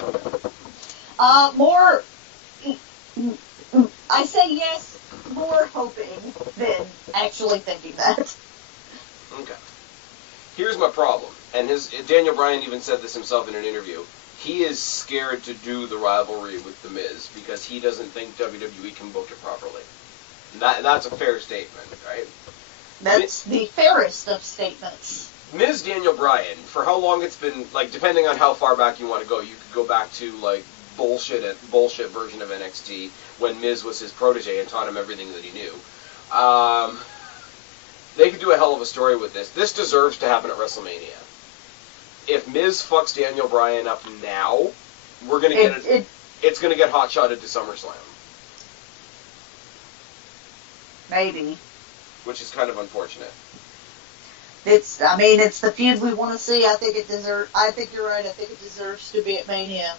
I say yes, more hoping than actually thinking that. Okay. Here's my problem, and Daniel Bryan even said this himself in an interview. He is scared to do the rivalry with The Miz because he doesn't think WWE can book it properly. And that's a fair statement, right? That's the fairest of statements. Miz Daniel Bryan, for how long it's been, like, depending on how far back you want to go, you could go back to, like, bullshit version of NXT when Miz was his protege and taught him everything that he knew. They could do a hell of a story with this. This deserves to happen at WrestleMania. If Miz fucks Daniel Bryan up now, we're gonna get it. It's gonna get hot-shotted to SummerSlam. Maybe. Which is kind of unfortunate. It's the feud we want to see. I think you're right. I think it deserves to be at Mania.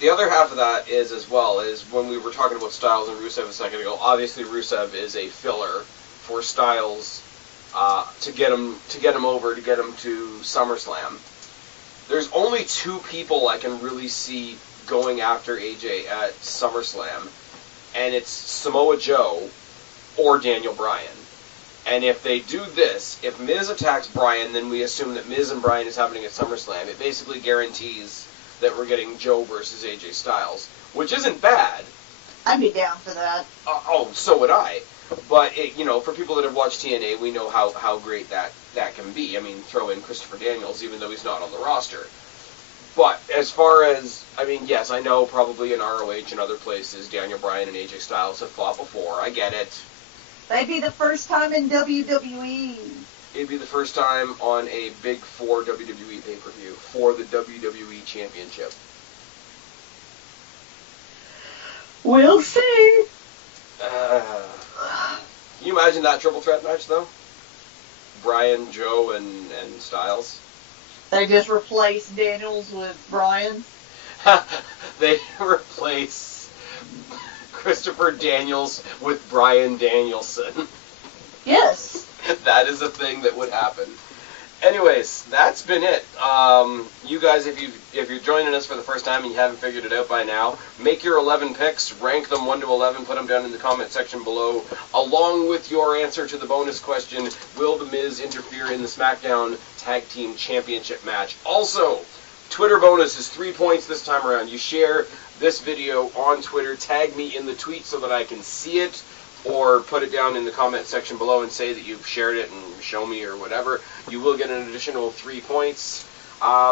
The other half of that is when we were talking about Styles and Rusev a second ago, obviously Rusev is a filler for Styles to get him over, to get him to SummerSlam. There's only 2 people I can really see going after AJ at SummerSlam, and it's Samoa Joe or Daniel Bryan. And if they do this, if Miz attacks Bryan, then we assume that Miz and Bryan is happening at SummerSlam. It basically guarantees that we're getting Joe versus AJ Styles, which isn't bad. I'd be down for that. So would I. But, for people that have watched TNA, we know how great that can be. I mean, throw in Christopher Daniels, even though he's not on the roster. But as far as, yes, I know probably in ROH and other places, Daniel Bryan and AJ Styles have fought before. I get it. That'd be the first time in WWE. It'd be the first time on a Big 4 WWE pay-per-view for the WWE Championship. We'll see. Can you imagine that triple threat match, though? Bryan, Joe, and Styles? They just replace Daniels with Bryan? They replace Christopher Daniels with Bryan Danielson. Yes. That is a thing that would happen. Anyways, that's been it. You guys, if you're joining us for the first time and you haven't figured it out by now, make your 11 picks, rank them 1 to 11, put them down in the comment section below, along with your answer to the bonus question, will The Miz interfere in the SmackDown Tag Team Championship match? Also, Twitter bonus is 3 points this time around. You share this video on Twitter, tag me in the tweet so that I can see it. or put it down in the comment section below and say that you've shared it and show me or whatever, you will get an additional 3 points.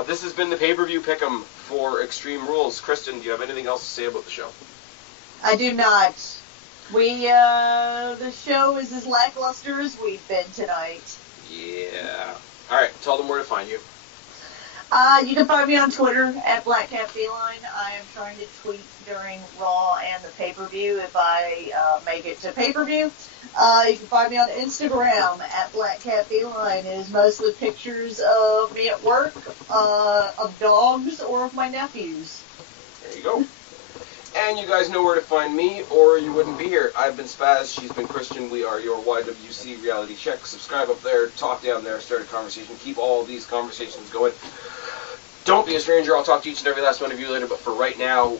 This has been the pay-per-view pick'em for Extreme Rules. Kristen, do you have anything else to say about the show? I do not. The show is as lackluster as we've been tonight. Yeah. Alright, tell them where to find you. You can find me on Twitter at BlackCatFeline. I am trying to tweet during Raw and the pay-per-view if I make it to pay-per-view. You can find me on Instagram at BlackCatFeline. It is mostly pictures of me at work, of dogs, or of my nephews. There you go. And you guys know where to find me, or you wouldn't be here. I've been Spaz, she's been Kristen. We are your YWC Reality Check. Subscribe up there, talk down there, start a conversation. Keep all of these conversations going. Don't be a stranger. I'll talk to each and every last one of you later, but for right now,